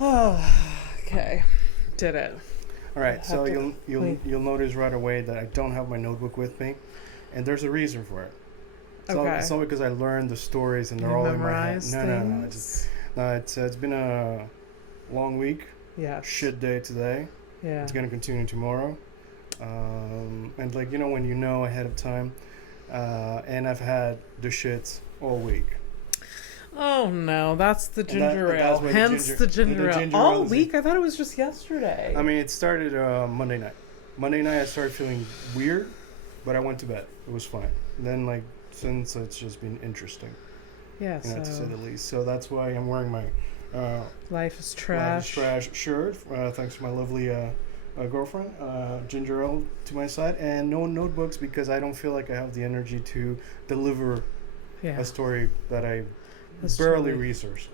Okay, did it. All right, so to you'll notice right away that I don't have my notebook with me, and there's a reason for it. Okay. It's not because I learned the stories and they're You all in my head. memorize No. things? It's been a long week. Yes. Shit day today. Yeah. It's gonna continue tomorrow. And like when you know ahead of time. And I've had the shits all week. Oh no, that's the ginger ale. that's why Hence the ginger ale. ginger All ale is week? I thought it was just yesterday. I mean, it started Monday night. Monday night I started feeling weird, but I went to bed. It was fine. Then since it's just been interesting. Yeah, to say the least. So that's why I'm wearing my Life is Trash. Shirt. Thanks to my lovely girlfriend, ginger ale to my side, and no notebooks because I don't feel like I have the energy to deliver a story that I barely researched.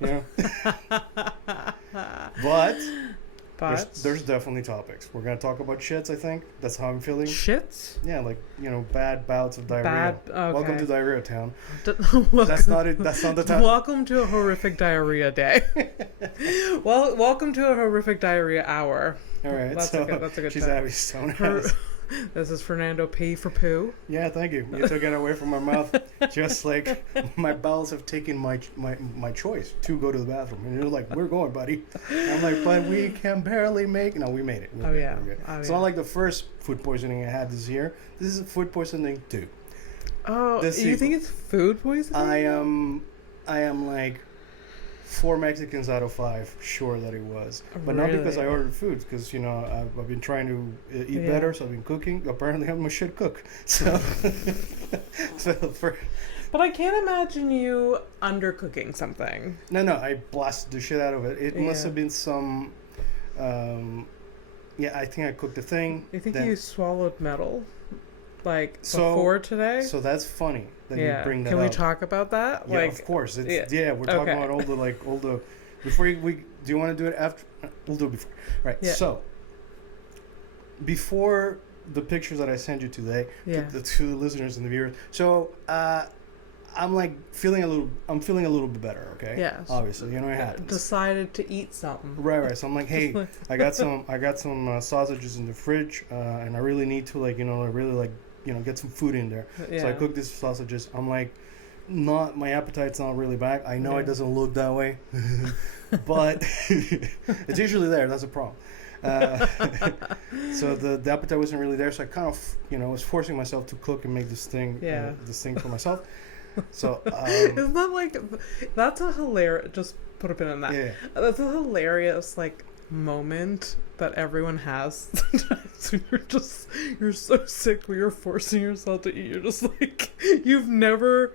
But there's definitely topics. We're gonna talk about shits. I think that's how I'm feeling. Shits? Yeah, bad bouts of diarrhea. Okay. Welcome to Diarrhea Town. That's not it. That's not the time. Welcome to a horrific diarrhea day. Well, welcome to a horrific diarrhea hour. All right, that's a good. She's time. Abby Stonehouse. This is Fernando P for poo. Yeah, thank you. You took it away from my mouth. Just like my bowels have taken my choice to go to the bathroom. And you're like, we're going, buddy. And I'm like, but we can barely make... No, we made it. It's not like the first food poisoning I had this year. This is food poisoning 2. Oh, you think it's food poisoning? I am like 4 Mexicans out of 5 sure that it was, but really? not because I ordered food, because I've been trying to eat better, so I've been cooking. Apparently I'm a shit cook, so but I can't imagine you undercooking something. No, I blasted the shit out of it. It must have been some I think I cooked the thing. You think you swallowed metal before today? So that's funny that you bring that up. Can we talk about that? Yeah, of course. We're talking about all the before do you want to do it after? We'll do it before. Right. Yeah. So before the pictures that I sent you today, to the listeners and the viewers. So I'm feeling a little bit better, okay? Yeah. Obviously, it happens. Decided to eat something. Right. So I'm like, hey, I got some sausages in the fridge, and I really need to get some food in there. Yeah. So I cooked these sausages. I'm like, my appetite's not really back. I know it doesn't look that way, but it's usually there. That's a problem. So the appetite wasn't really there. So I kind of, was forcing myself to cook and make this thing for myself. So isn't that that's a hilarious? Just put a pin in that. Yeah. That's a hilarious moment that everyone has. Sometimes you're so sick where you're forcing yourself to eat. You're just you've never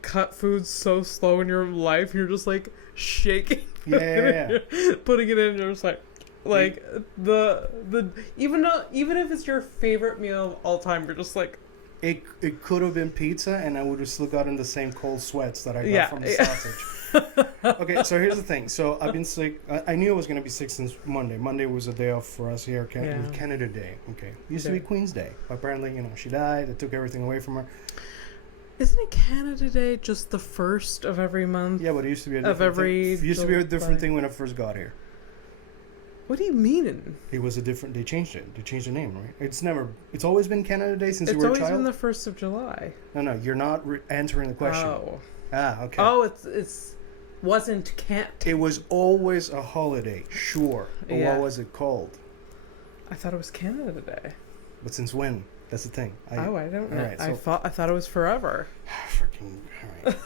cut food so slow in your life. You're just shaking. Yeah. Putting it in. And you're just the even if it's your favorite meal of all time, you're just It could have been pizza, and I would have still gotten the same cold sweats that I got from the sausage. Okay, so here's the thing. So I've been sick. I knew I was going to be sick since Monday. Monday was a day off for us here, Canada Day. Okay, used to be Queen's Day. Apparently, she died. It took everything away from her. Isn't it Canada Day just the first of every month? Yeah, but it used to be a different thing. It used to be a different thing when I first got here. What do you mean? It was a different... They changed it. They changed the name, right? It's always been Canada Day since you were a child? It's always been the 1st of July. No, you're not answering the question. Oh. Okay. Oh, wasn't can't. It was always a holiday, sure. But what was it called? I thought it was Canada Day. But since when? That's the thing. I don't know. Right, I thought it was forever. Freaking... All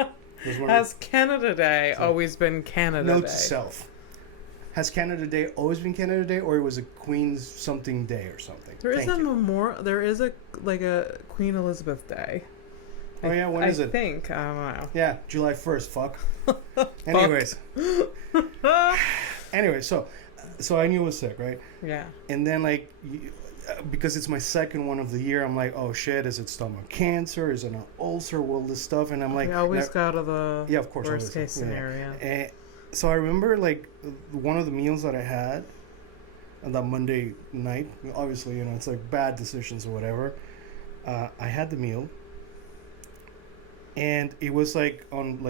right. Has Canada Day always been Canada Day? Note to self. Has Canada Day always been Canada Day, or it was a Queen's something day or something? There is a memorial. There is a Queen Elizabeth Day. Oh yeah, when is it? I think, I don't know. Yeah, July 1st. Fuck. Anyways. Anyway, so I knew I was sick, right? Yeah. And then because it's my second one of the year, I'm like, oh shit, is it stomach cancer? Is it an ulcer? All this stuff, and I'm like, we always go to the of course, worst case scenario. And so I remember one of the meals that I had on that Monday night. Obviously, it's bad decisions or whatever. I had the meal, and it was on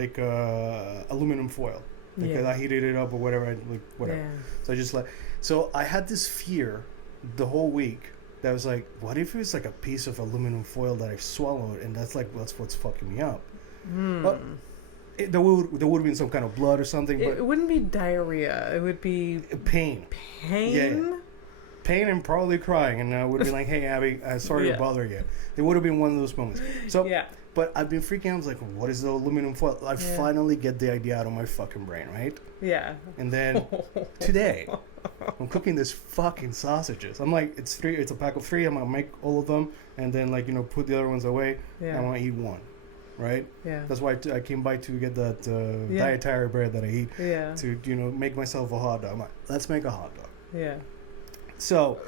aluminum foil. because I heated it up or whatever. Whatever. Yeah. So I just so I had this fear the whole week that was like, what if it's like a piece of aluminum foil that I've swallowed, and that's what's fucking me up. But there would have been some kind of blood or something. But it wouldn't be diarrhea. It would be pain. Yeah. Pain and probably crying, and I would have been like, "Hey, Abby, I'm sorry to bother you." It would have been one of those moments. So, but I've been freaking out. I was like, "What is the aluminum foil?" I finally get the idea out of my fucking brain, right? Yeah. And then today, I'm cooking this fucking sausages. I'm like, it's a pack of 3. I'm gonna make all of them, and then put the other ones away. Yeah. I want to eat one. Right? Yeah. That's why I came by to get that dietary bread that I eat. Yeah. To make myself a hot dog. I'm like, let's make a hot dog. Yeah. So,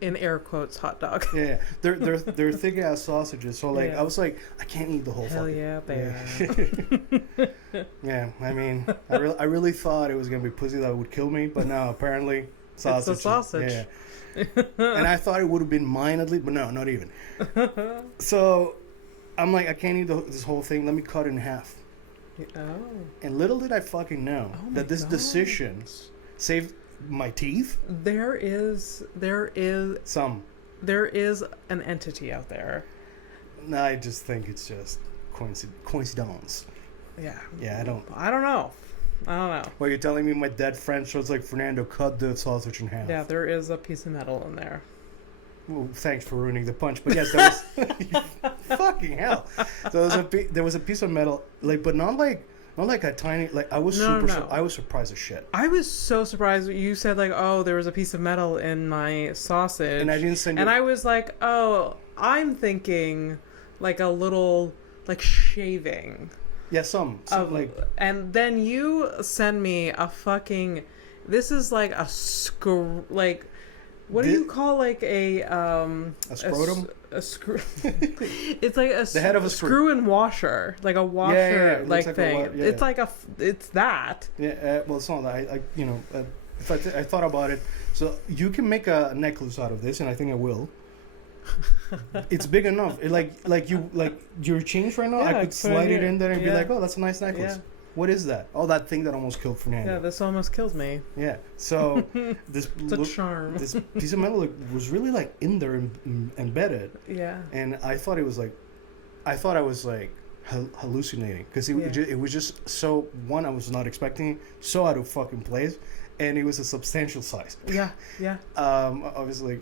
in air quotes, hot dog. Yeah. They're thick ass sausages. So I was like, I can't eat the whole Hell fucking. Yeah, baby. Yeah. I mean, I really thought it was gonna be pussy that would kill me, but no, apparently sausage. It's a sausage. Yeah. And I thought it would have been mine at least, but no, not even. So. I'm like, I can't eat this whole thing. Let me cut it in half. Oh. And little did I fucking know that this decision saved my teeth. There is an entity out there. No, I just think it's just coincidence. Yeah. Yeah, I don't know. Well, you're telling me my dead friend shows like Fernando cut the sausage in half. Yeah, there is a piece of metal in there. Well, thanks for ruining the punch, but yes, there was fucking hell. So there was a piece of metal, but not like a tiny. I was I was surprised as shit. I was so surprised you said there was a piece of metal in my sausage, and I didn't send you. And I was like, oh, I'm thinking like a little shaving. Yeah, some and then you send me a fucking. This is like a what do you call a scrotum? A screw. It's like the head of a screw and washer, like a washer thing. It's it's that. Yeah, well, it's not that. I thought about it. So you can make a necklace out of this, and I think I will. It's big enough. Your change right now. I could slide it in there and be like, oh, that's a nice necklace. Yeah. What is that? Oh, that thing that almost killed Fernando. Yeah, this almost kills me. Yeah. So this it's a charm. This piece of metal was really in there embedded. Yeah. And I thought it was I was hallucinating because it was just so I was not expecting it, so out of fucking place, and it was a substantial size. Yeah. Yeah. Obviously,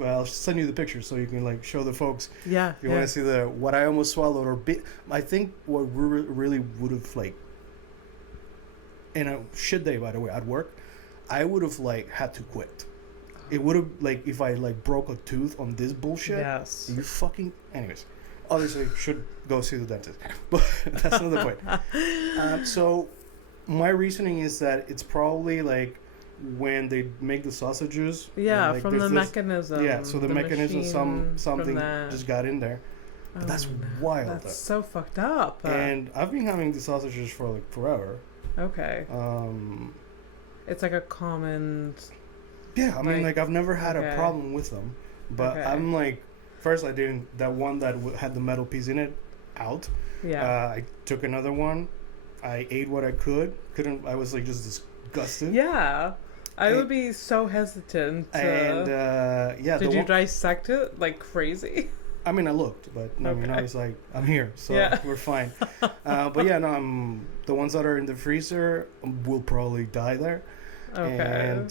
I'll send you the picture so you can show the folks. Yeah. If you want to see what I almost swallowed or bit. I think what really would have in a shit day, by the way, at work, I would have had to quit. It would have if I broke a tooth on this bullshit. Yes. You fucking. Anyways, obviously should go see the dentist, but that's another point. So my reasoning is that it's probably when they make the sausages. Yeah, from the mechanism. Yeah, so the mechanism, something just got in there. But that's wild. That's so fucked up. And I've been having the sausages for forever. Okay. It's a common. Yeah, I mean, I've never had a problem with them, but I'm first I didn't that one that had the metal piece in it out. Yeah. I took another one. I ate what I couldn't. I was just disgusted. Yeah. I would be so hesitant. And did you dissect it like crazy? I mean, I looked, but I mean, I was like, I'm here, so we're fine. But yeah, no, the ones that are in the freezer will probably die there. Okay. And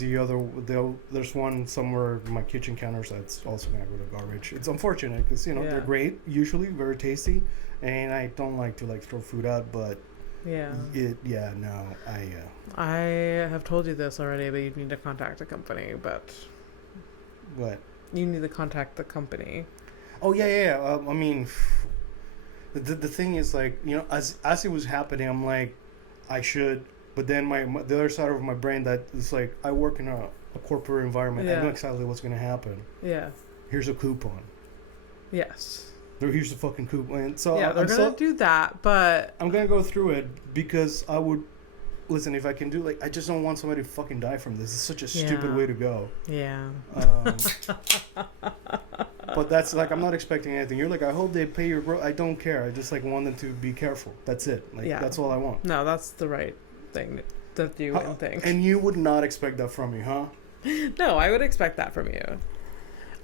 there's one somewhere in my kitchen counters that's also gonna go to garbage. It's unfortunate because they're great, usually very tasty, and I don't like to throw food out, but. Yeah. I have told you this already, but you need to contact the company. But what? You need to contact the company. Oh yeah. I mean, the thing is as it was happening, I'm like, I should. But then the other side of my brain that is I work in a corporate environment. I know exactly what's gonna happen. Yeah. Here's a coupon. Yes. Here's the fucking coupon. And so they're gonna do that, but I'm gonna go through it because I would listen if I can do I just don't want somebody to fucking die from this. It's such a stupid way to go. Yeah. But that's I'm not expecting anything. You're I hope they pay your I don't care. I just want them to be careful. That's it. That's all I want. No, that's the right thing that you wouldn't think. And you would not expect that from me, huh? No, I would expect that from you.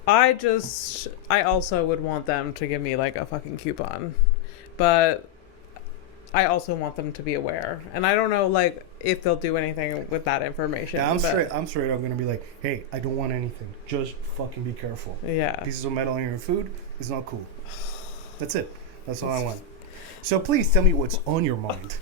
I also would want them to give me like a fucking coupon, but I also want them to be aware, and I don't know like if they'll do anything with that information. Yeah, I'm straight. I'm gonna be like, hey, I don't want anything. Just fucking be careful. Yeah. Pieces of metal in your food is not cool. That's it. That's all I want. So please tell me what's on your mind.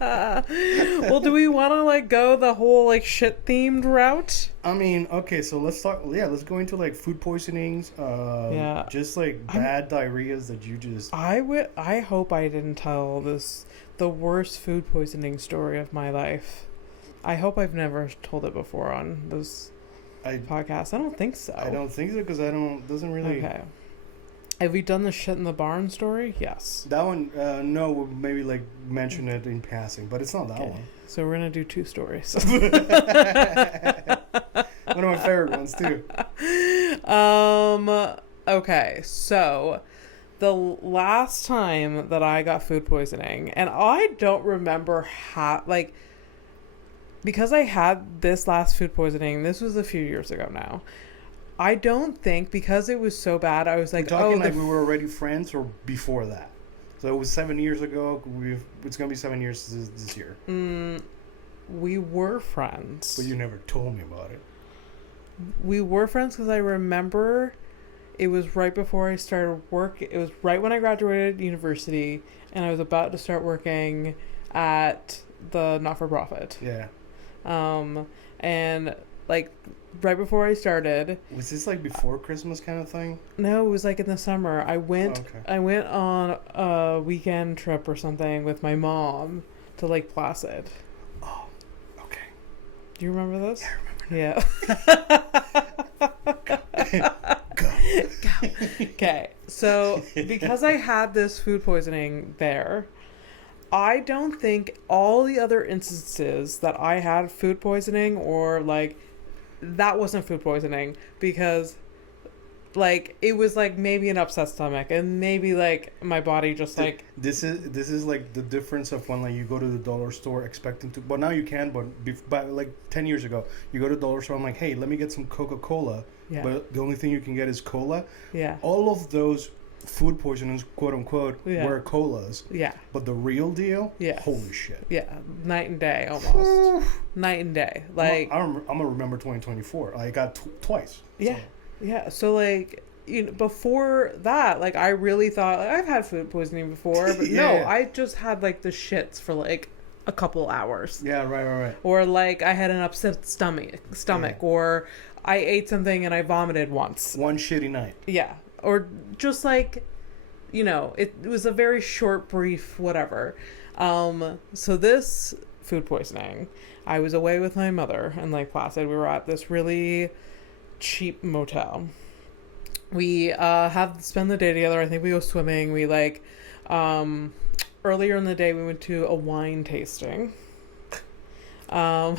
Well, do we want to like go the whole like shit themed route? I mean, okay, so let's talk. Yeah, let's go into like food poisonings. Yeah. Just like bad diarrheas that you just. I hope I didn't tell the worst food poisoning story of my life. I hope I've never told it before on this podcast. I don't think so. I don't think so because doesn't really. Okay. Have we done the shit in the barn story? Yes. That one, no, we'll maybe like mention it in passing, but it's not that one. So we're gonna do 2 stories. One of my favorite ones too. Okay, so the last time that I got food poisoning, and I don't remember how, like, because I had this last food poisoning, this was a few years ago now. I don't think, because it was so bad, I was like, we're talking like we were already friends or before that? So it was 7 years ago. It's going to be 7 years this year. We were friends. But you never told me about it. We were friends because I remember it was right before I started work. It was right when I graduated university, and I was about to start working at the not-for-profit. Yeah. And like right before I started. Was this like before Christmas kind of thing? No, it was like in the summer. I went on a weekend trip or something with my mom to Lake Placid. Oh, okay. Do you remember this? Yeah, I remember. Yeah. Go. Okay, so because I had this food poisoning there, I don't think all the other instances that I had food poisoning or like that wasn't food poisoning, because like it was like maybe an upset stomach and maybe like my body just like this is like the difference of when like you go to the dollar store expecting to, but now you can, but like 10 years ago you go to the dollar store, I'm like, hey, let me get some Coca-Cola, but the only thing you can get is cola. All of those food poisonings, quote unquote, were colas. But the real deal, holy shit. Night and day almost. Night and day. Like I'm gonna remember 2024. I got twice. So like, you know, before that, like I really thought like, I've had food poisoning before, but I just had like the shits for like a couple hours. Right. Or like I had an upset stomach, or I ate something and I vomited once. One shitty night. Or just like, you know, it was a very short, brief, whatever. So this food poisoning, I was away with my mother in Lake Placid. We were at this really cheap motel. We have spent the day together. I think we go swimming. We like, earlier in the day we went to a wine tasting. I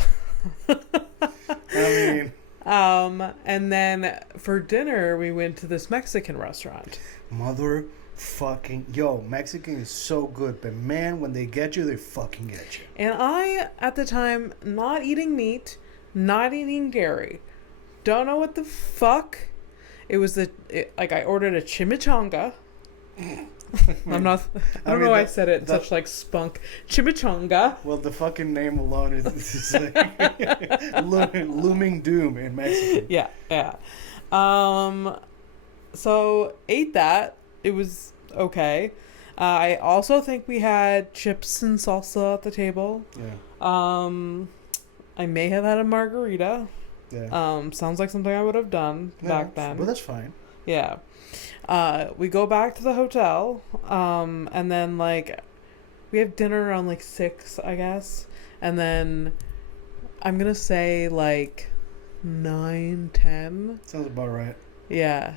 mean... and then for dinner we went to this Mexican restaurant. Mexican is so good, but man, when they get you, they fucking get you. And I, at the time, not eating meat, not eating dairy, don't know what the fuck. It was I ordered a chimichanga. I don't know why I said it in such like spunk. Chimichanga. Well, the fucking name alone is like looming doom in Mexico. Yeah. So ate that. It was okay. I also think we had chips and salsa at the table. I may have had a margarita. Sounds like something I would have done back then. But that's fine. Yeah. We go back to the hotel, and then like we have dinner around like 6, I guess, and then I'm gonna say like 9, 10. Sounds about right. Yeah,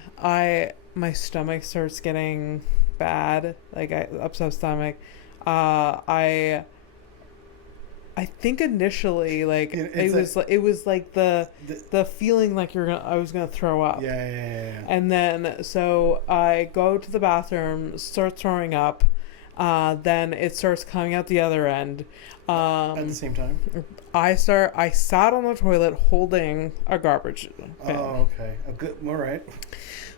my stomach starts getting bad, like upset stomach. I think initially, like it was like the feeling like I was gonna throw up. Yeah. And then so I go to the bathroom, start throwing up. Then it starts coming out the other end. At the same time? I sat on the toilet holding a garbage bin. Oh, okay. All right.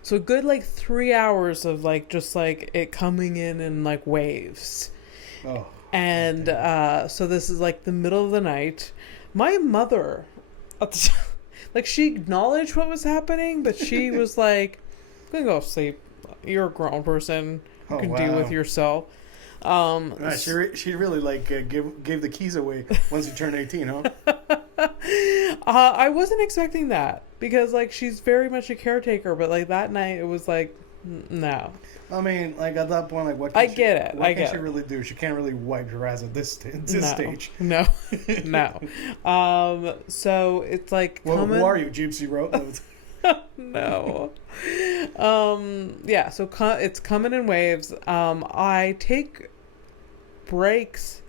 So a good like 3 hours of like just like it coming in like waves. Oh. And so this is like the middle of the night. My mother, like she acknowledged what was happening, but she was like, "I'm gonna go sleep. You're a grown person. You can deal with yourself." She really like gave the keys away once you turned 18, huh? I wasn't expecting that because like she's very much a caretaker, but like that night it was like no. I mean, like at that point, like what? I get it. What can she really do? She can't really wipe her ass at this stage. No, no. So it's like. Well, who are you, Gypsy Rose? No. Yeah. So it's coming in waves. I take breaks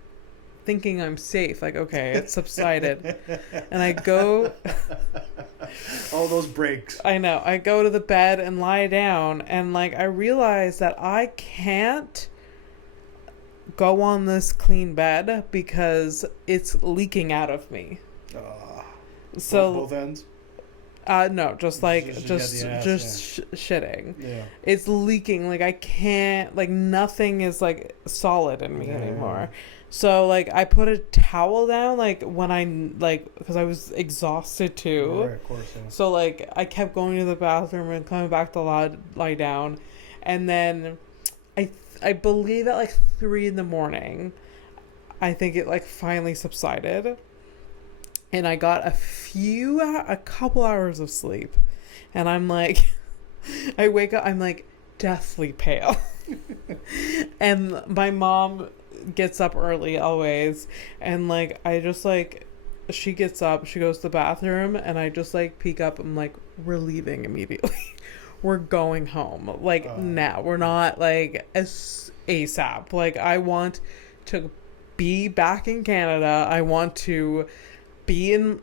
thinking I'm safe, like okay, it's subsided, and I go all those breaks. I know, I go to the bed and lie down, and like I realize that I can't go on this clean bed because it's leaking out of me. So both ends? No, just shitting. Yeah. It's leaking. Like I can't. Like nothing is like solid in me anymore. So like I put a towel down. Like when I because I was exhausted too. Right, of course. Yeah. So like I kept going to the bathroom and coming back to lie down, and then I believe at like 3 a.m, I think it like finally subsided. And I got a couple hours of sleep. And I'm like, I wake up, I'm like deathly pale. And my mom gets up early always. And like, I just like, she gets up, she goes to the bathroom, and I just like peek up. I'm like, we're leaving immediately. We're going home. Like now, we're not like ASAP. Like I want to be back in Canada. I want to be in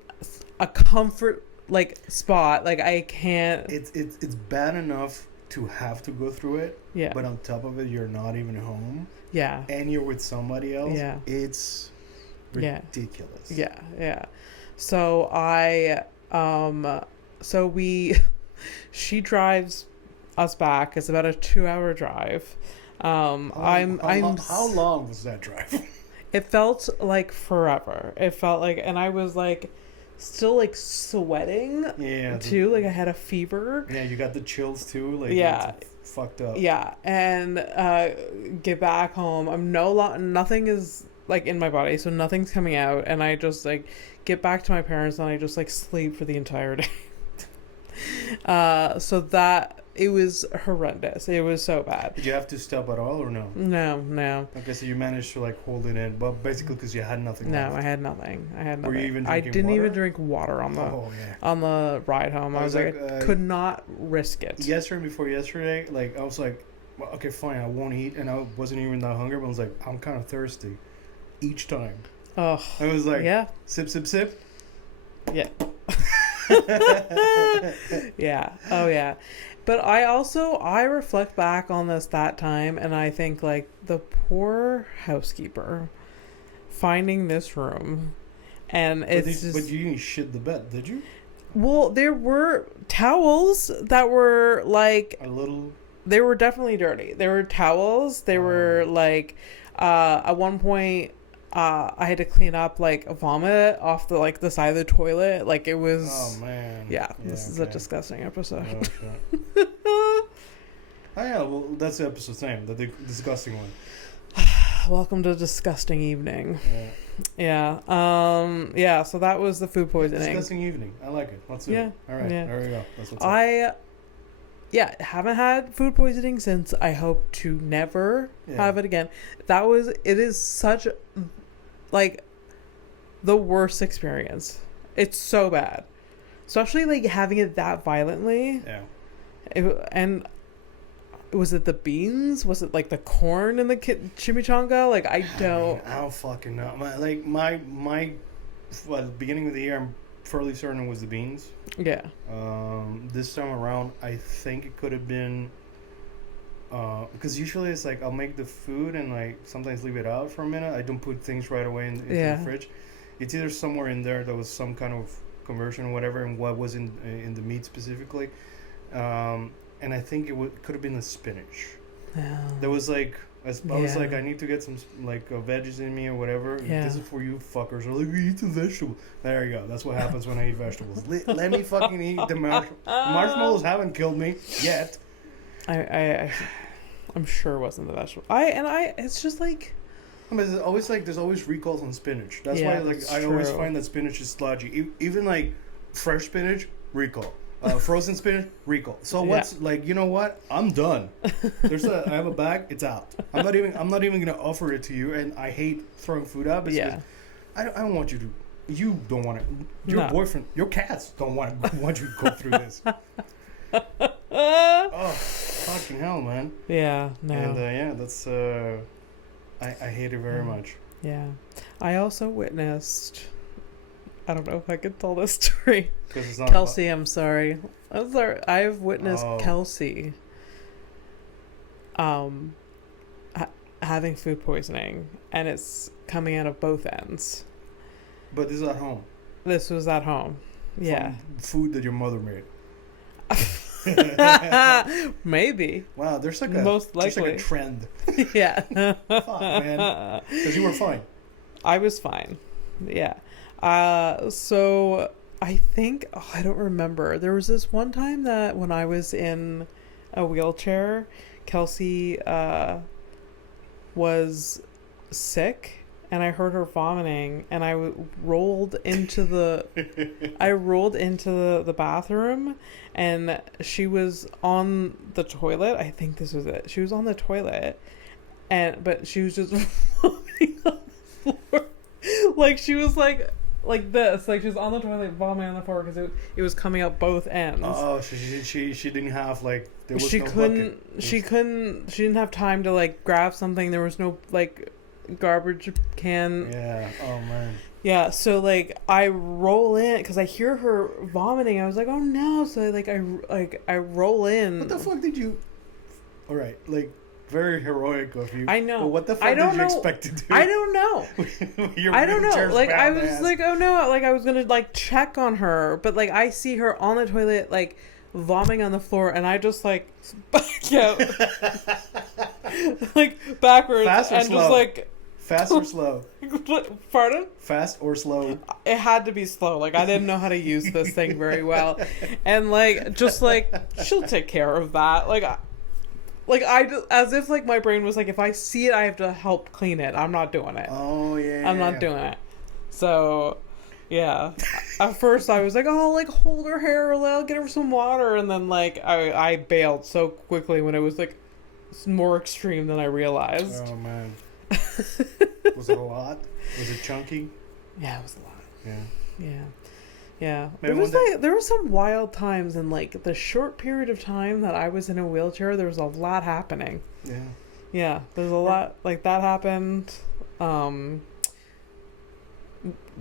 a comfort like spot. Like I can't. It's bad enough to have to go through it. Yeah. But on top of it, you're not even home. Yeah. And you're with somebody else. Yeah. It's ridiculous. Yeah. Yeah. So she drives us back. It's about a 2-hour drive. How long was that drive? It felt like forever. It felt like, and I was like, still like sweating. Yeah. Too. Like I had a fever. Yeah, you got the chills too. Like yeah. It's fucked up. Yeah, and get back home. Nothing is like in my body, so nothing's coming out, and I just like get back to my parents, and I just like sleep for the entire day. So that. It was horrendous. It was so bad. Did you have to stop at all or no? No. Okay, so you managed to like hold it in, but basically because you had nothing left. I had nothing. Were you even drinking I didn't water? even drink water on the ride home. I was like, I could not risk it. Before yesterday, like I was like, well, okay, fine, I won't eat, and I wasn't even that hungry, but I was like, I'm kind of thirsty. Each time. Oh. I was like, yeah. Sip, sip, sip. Yeah. Yeah. Oh yeah. But I reflect back on that time, and I think like the poor housekeeper finding this room, and but you didn't shit the bed, did you? Well, there were towels that were like a little. They were definitely dirty. There were towels. They were like, at one point, I had to clean up like vomit off the side of the toilet. Like it was. Oh man. Yeah, this is a disgusting episode. Oh, shit. Oh yeah, well that's the episode's name, the disgusting one. Welcome to disgusting evening. Yeah. Yeah. So that was the food poisoning. Disgusting evening. I like it. Let's do it. All right. Yeah. There we go. That's what's up. Haven't had food poisoning since. I hope to never have it again. It is such like the worst experience. It's so bad, especially like having it that violently. Yeah. Was it the beans? Was it like the corn in the chimichanga? Like I don't fucking know. The beginning of the year, I'm fairly certain it was the beans. Yeah. This time around, I think it could have been because usually it's like I'll make the food and like sometimes leave it out for a minute. I don't put things right away into the fridge. It's either somewhere in there was some kind of conversion or whatever, and what was in the meat specifically. And I think could have been the spinach. Yeah. There was like I was like, I need to get some like veggies in me or whatever. Yeah. This is for you fuckers. Or like, eat the vegetable. There you go. That's what happens when I eat vegetables. Let me fucking eat the marshmallows. Marshmallows haven't killed me yet. I'm sure it wasn't the vegetable. It's just like. I mean, there's always recalls on spinach. That's why like I always find that spinach is sludgy. Even like fresh spinach, recall. Frozen spinach, recall. So what's like? You know what? I'm done. I have a bag. It's out. I'm not even gonna offer it to you. And I hate throwing food out because I don't want you to. You don't want it. Your boyfriend, your cats don't want you to go through this. Oh, fucking hell, man. Yeah. No. And that's. I hate it very much. Yeah. I also witnessed. I don't know if I could tell this story. Kelsey, I'm sorry. I've witnessed Kelsey having food poisoning, and it's coming out of both ends. But this is at home. This was at home. Yeah. From food that your mother made. Maybe. Wow, there's like most likely a trend. Yeah. Fuck, man. Because you were fine. I was fine. Yeah. So I think I don't remember. There was this one time that when I was in a wheelchair, Kelsey was sick, and I heard her vomiting, and I rolled into the bathroom, and she was on the toilet. I think this was it. She was on the toilet, but she was just vomiting on the floor. Like she was like this, like she was on the toilet vomiting on the floor because it was coming out both ends. Oh, she didn't have like there was she no couldn't bucket. She didn't have time to like grab something. There was no like garbage can. Yeah. Oh man. Yeah. So like I roll in because I hear her vomiting. I was like, oh no. So I roll in. What the fuck did you? All right, like. Very heroic of you. I know. But what the fuck did you expect to do? I don't know. I don't know. Like I was ass. like, oh no, like I was gonna like check on her, but like I see her on the toilet like vomiting on the floor, and I just like back out, like backwards, Fast or and slow? just like fast or slow. Pardon? Fast or slow? It had to be slow. Like I didn't know how to use this thing very well, and like just like she'll take care of that. Like as if like my brain was like, if I see it, I have to help clean it. I'm not doing it. Oh yeah. I'm not doing it. So, yeah. At first I was like, oh, like hold her hair, I'll get her some water, and then like I bailed so quickly when it was like more extreme than I realized. Oh man. Was it a lot? Was it chunky? Yeah, it was a lot. Yeah. Yeah. Yeah, Maybe there was some wild times in like the short period of time that I was in a wheelchair. There was a lot happening. Yeah. Yeah, there's a lot like that happened. That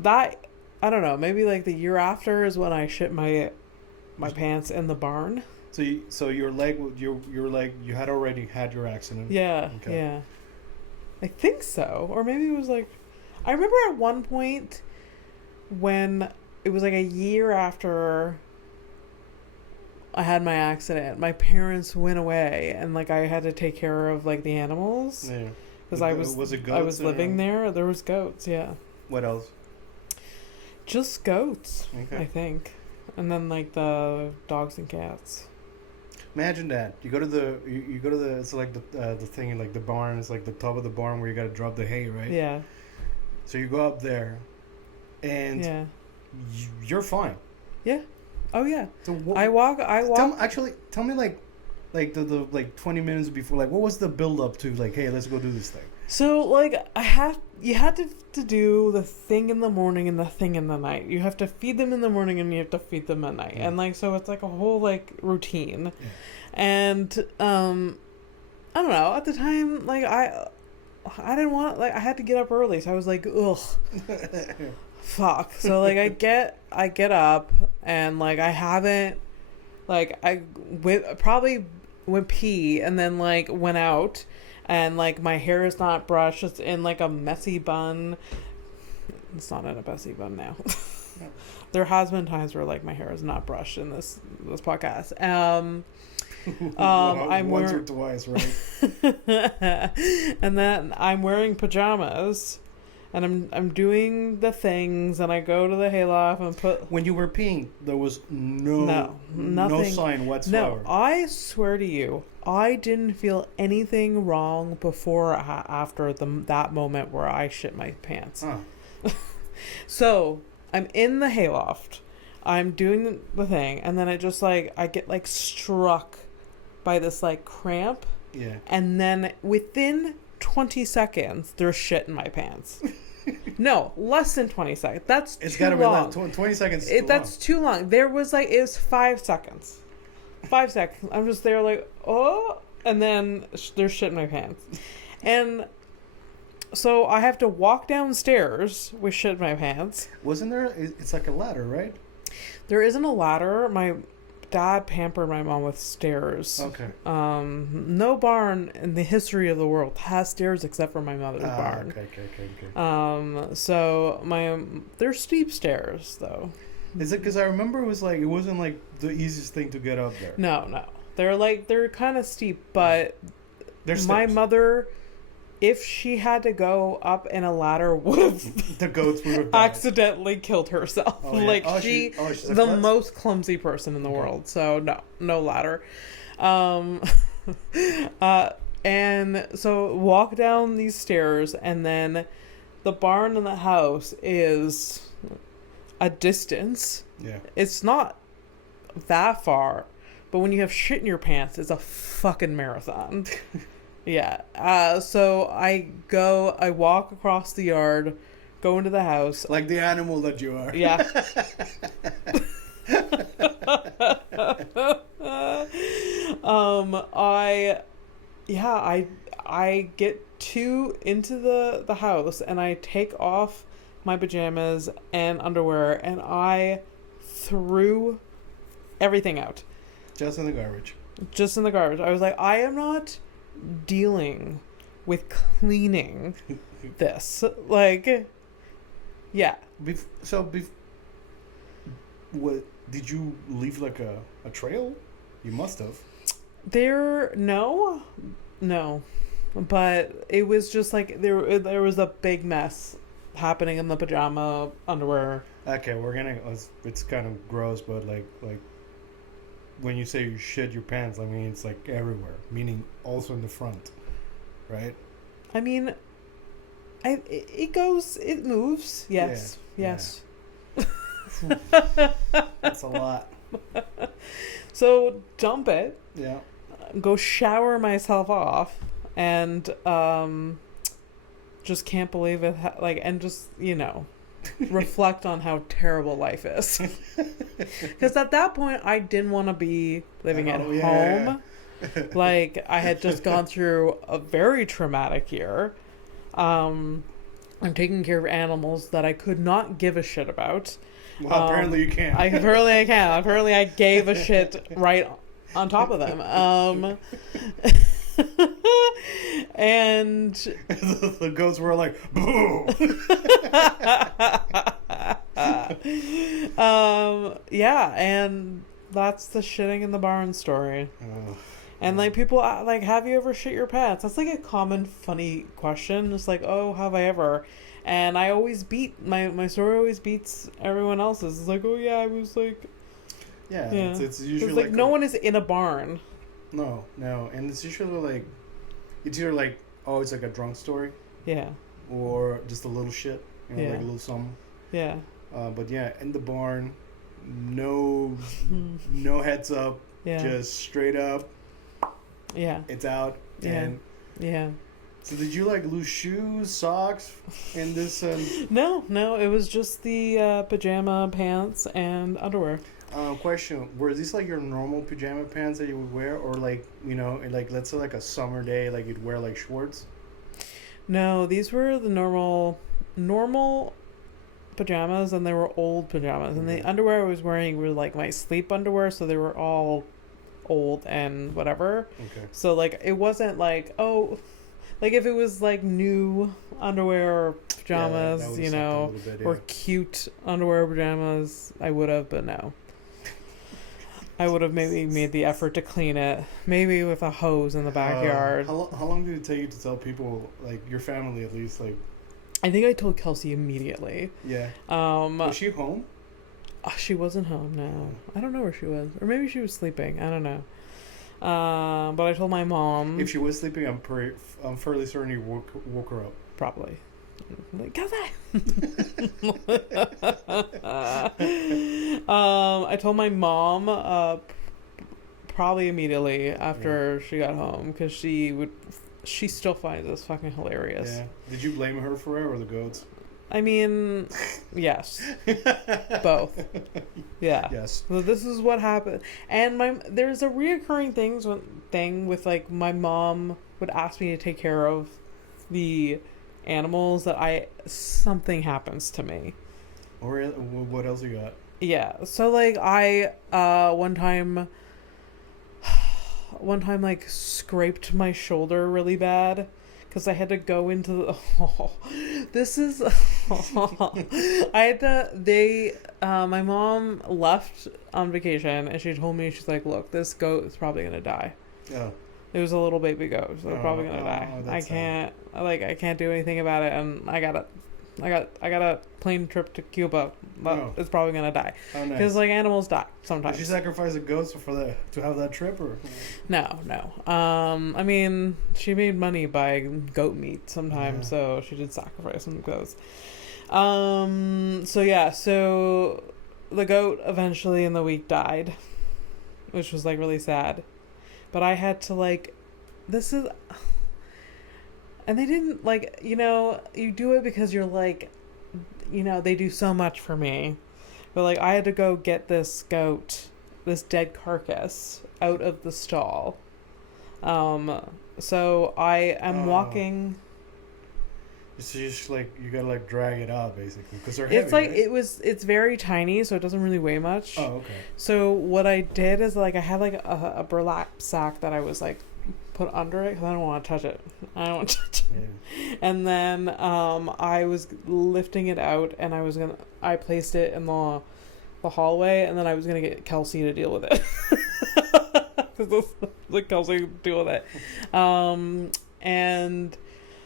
I don't know. Maybe like the year after is when I shit my pants in the barn. So your leg you had already had your accident. Yeah. Okay. Yeah. I think so, or maybe it was like I remember at one point when. It was like a year after I had my accident. My parents went away, and like I had to take care of like the animals. Yeah. Because I was living there. There was goats. Yeah. What else? Just goats. Okay. I think, and then like the dogs and cats. Imagine that you go to the it's like the thing in like the barn. It's like the top of the barn where you got to drop the hay, right? Yeah. So you go up there, and yeah. You're fine. Yeah. Oh yeah. So I walk. Tell me like the like 20 minutes before, like what was the build up to like, hey, let's go do this thing. So like you had to do the thing in the morning and the thing in the night. You have to feed them in the morning and you have to feed them at night. Yeah. And like so it's like a whole like routine. Yeah. And I don't know, at the time like I didn't want I had to get up early, so I was like, ugh. Fuck. So like I get up and like I haven't like probably went pee and then like went out, and like my hair is not brushed. It's in like a messy bun. It's not in a messy bun now. There has been times where like my hair is not brushed in this podcast. I'm once or twice, right? And then I'm wearing pajamas, and I'm doing the things, and I go to the hayloft and put. When you were peeing, there was no sign whatsoever. No, I swear to you, I didn't feel anything wrong before or after that moment where I shit my pants. Huh. So I'm in the hayloft, I'm doing the thing, and then I just like I get like struck by this like cramp. Yeah. And then within 20 seconds, there's shit in my pants. No, less than 20 seconds. That's it's too long. It's got to be 20 seconds. That's too long. There was like, it was 5 seconds. 5 seconds. I'm just there like, oh, and then there's shit in my pants. And so I have to walk downstairs with shit in my pants. Wasn't there? It's like a ladder, right? There isn't a ladder. My dad pampered my mom with stairs. Okay. No barn in the history of the world has stairs except for my mother's barn. Okay. So there's steep stairs though. Is it because I remember it wasn't like the easiest thing to get up there? No. They're kind of steep, but my mother, if she had to go up in a ladder, would have the goats would have accidentally killed herself. Oh, yeah. Like she's the most clumsy person in the world. So no ladder. And so walk down these stairs, and then the barn and the house is a distance. Yeah. It's not that far, but when you have shit in your pants, it's a fucking marathon. Yeah. So I walk across the yard, go into the house. Like the animal that you are. Yeah. I get into the house, and I take off my pajamas and underwear, and I threw everything out. Just in the garbage. I was like, I am not dealing with cleaning this. Like, yeah. What did you leave like a trail? You must have. No, but it was just like there was a big mess happening in the pajama underwear. Okay, it's kind of gross, but like when you say you shit your pants, I mean it's like everywhere, meaning also in the front, right? I mean, it moves. Yes, yeah. yes. That's a lot. So dump it. Yeah. Go shower myself off, and just can't believe it. And just reflect on how terrible life is. Because at that point, I didn't want to be living at home. Yeah. Like, I had just gone through a very traumatic year. I'm taking care of animals that I could not give a shit about. Well, apparently you can. Apparently I can. Apparently I gave a shit right on top of them. And the goats were like, boo. Yeah, and that's the shitting in the barn story. And like, people like, have you ever shit your pants? That's like a common funny question. It's like, oh, have I ever? And I always my story always beats everyone else's. It's like, oh yeah, I was like, yeah. It's usually like no one is in a barn. No, and it's usually like, it's either like, oh, it's like a drunk story. Yeah. Or just a little shit, like a little something. Yeah. But yeah, in the barn, no heads up, just straight up. Yeah. It's out. Yeah. And so did you like lose shoes, socks in this? No, it was just the pajama pants and underwear. Question: were these like your normal pajama pants that you would wear, or like like let's say like a summer day, like you'd wear like shorts? No, these were the normal pajamas, and they were old pajamas, and the underwear I was wearing were like my sleep underwear, so they were all old and whatever. Okay. So like it wasn't like, oh, like if it was like new underwear or pajamas, you know, or cute underwear or pajamas, I would have, but no. I would have maybe made the effort to clean it, maybe with a hose in the backyard. How long did it take you to tell people, like your family at least, like? I think I told Kelsey immediately. Yeah. Was she home? She wasn't home. No, I don't know where she was, or maybe she was sleeping. I don't know. But I told my mom. If she was sleeping, I'm fairly certain you woke her up. Probably. Like, Kelsey. I told my mom probably immediately after she got home, because she still finds this fucking hilarious. Yeah. Did you blame her for it or the goats? I mean, yes. Both. Yeah. Yes. So this is what happened. And there's a reoccurring thing with, like, my mom would ask me to take care of the animals that something happens to me. Or what else you got? Yeah. So, like, I one time like scraped my shoulder really bad because I had to go into the my mom left on vacation and she told me, she's like, look, this goat is probably gonna die. Oh. It was a little baby goat, so they're probably gonna die. I can't do anything about it, and I got a plane trip to Cuba. But it's probably gonna die. Oh, nice. Because like animals die sometimes. Did she sacrifice a goat to have that trip, or? No. I mean, she made money by goat meat sometimes, so she did sacrifice some goats. So the goat eventually in the week died, which was like really sad. But I had to and they didn't, like, you know, you do it because you're like, you know, they do so much for me. But, like, I had to go get this goat, this dead carcass, out of the stall. So I am walking. So you just, like, you gotta, like, drag it out, basically, because they're heavy, it's like, right? It's very tiny, so it doesn't really weigh much. Oh, okay. So what I did is, like, I had, like, a burlap sack that I was, like, put under it, because I don't want to touch it. Yeah. And then I was lifting it out, and I placed it in the hallway, and then I was gonna get Kelsey to deal with it. Because like Kelsey deal with it. And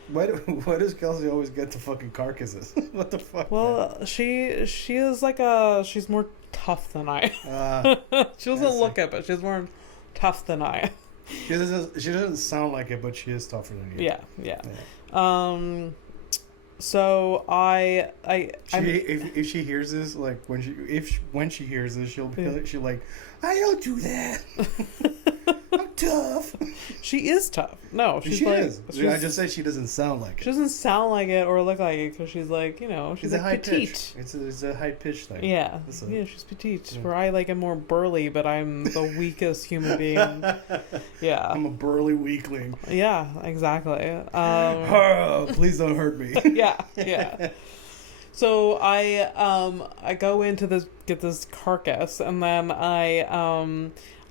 why does Kelsey always get the fucking carcasses? What the fuck? Well, man? she is like she's more tough than I. She doesn't look it, but she's more tough than I. She doesn't sound like it, but she is tougher than you. Yeah. So if she hears this, like when she hears this, she'll like, I don't do that. I'm tough. She is tough. No, she is. I just said she doesn't sound like it. She doesn't sound like it or look like it because she's like, you know, she's like high petite. Pitch. It's a high pitch thing. Yeah, she's petite. Yeah. Where I like am more burly, but I'm the weakest human being. Yeah, I'm a burly weakling. Yeah, exactly. Please don't hurt me. Yeah. So I go into get this carcass, and then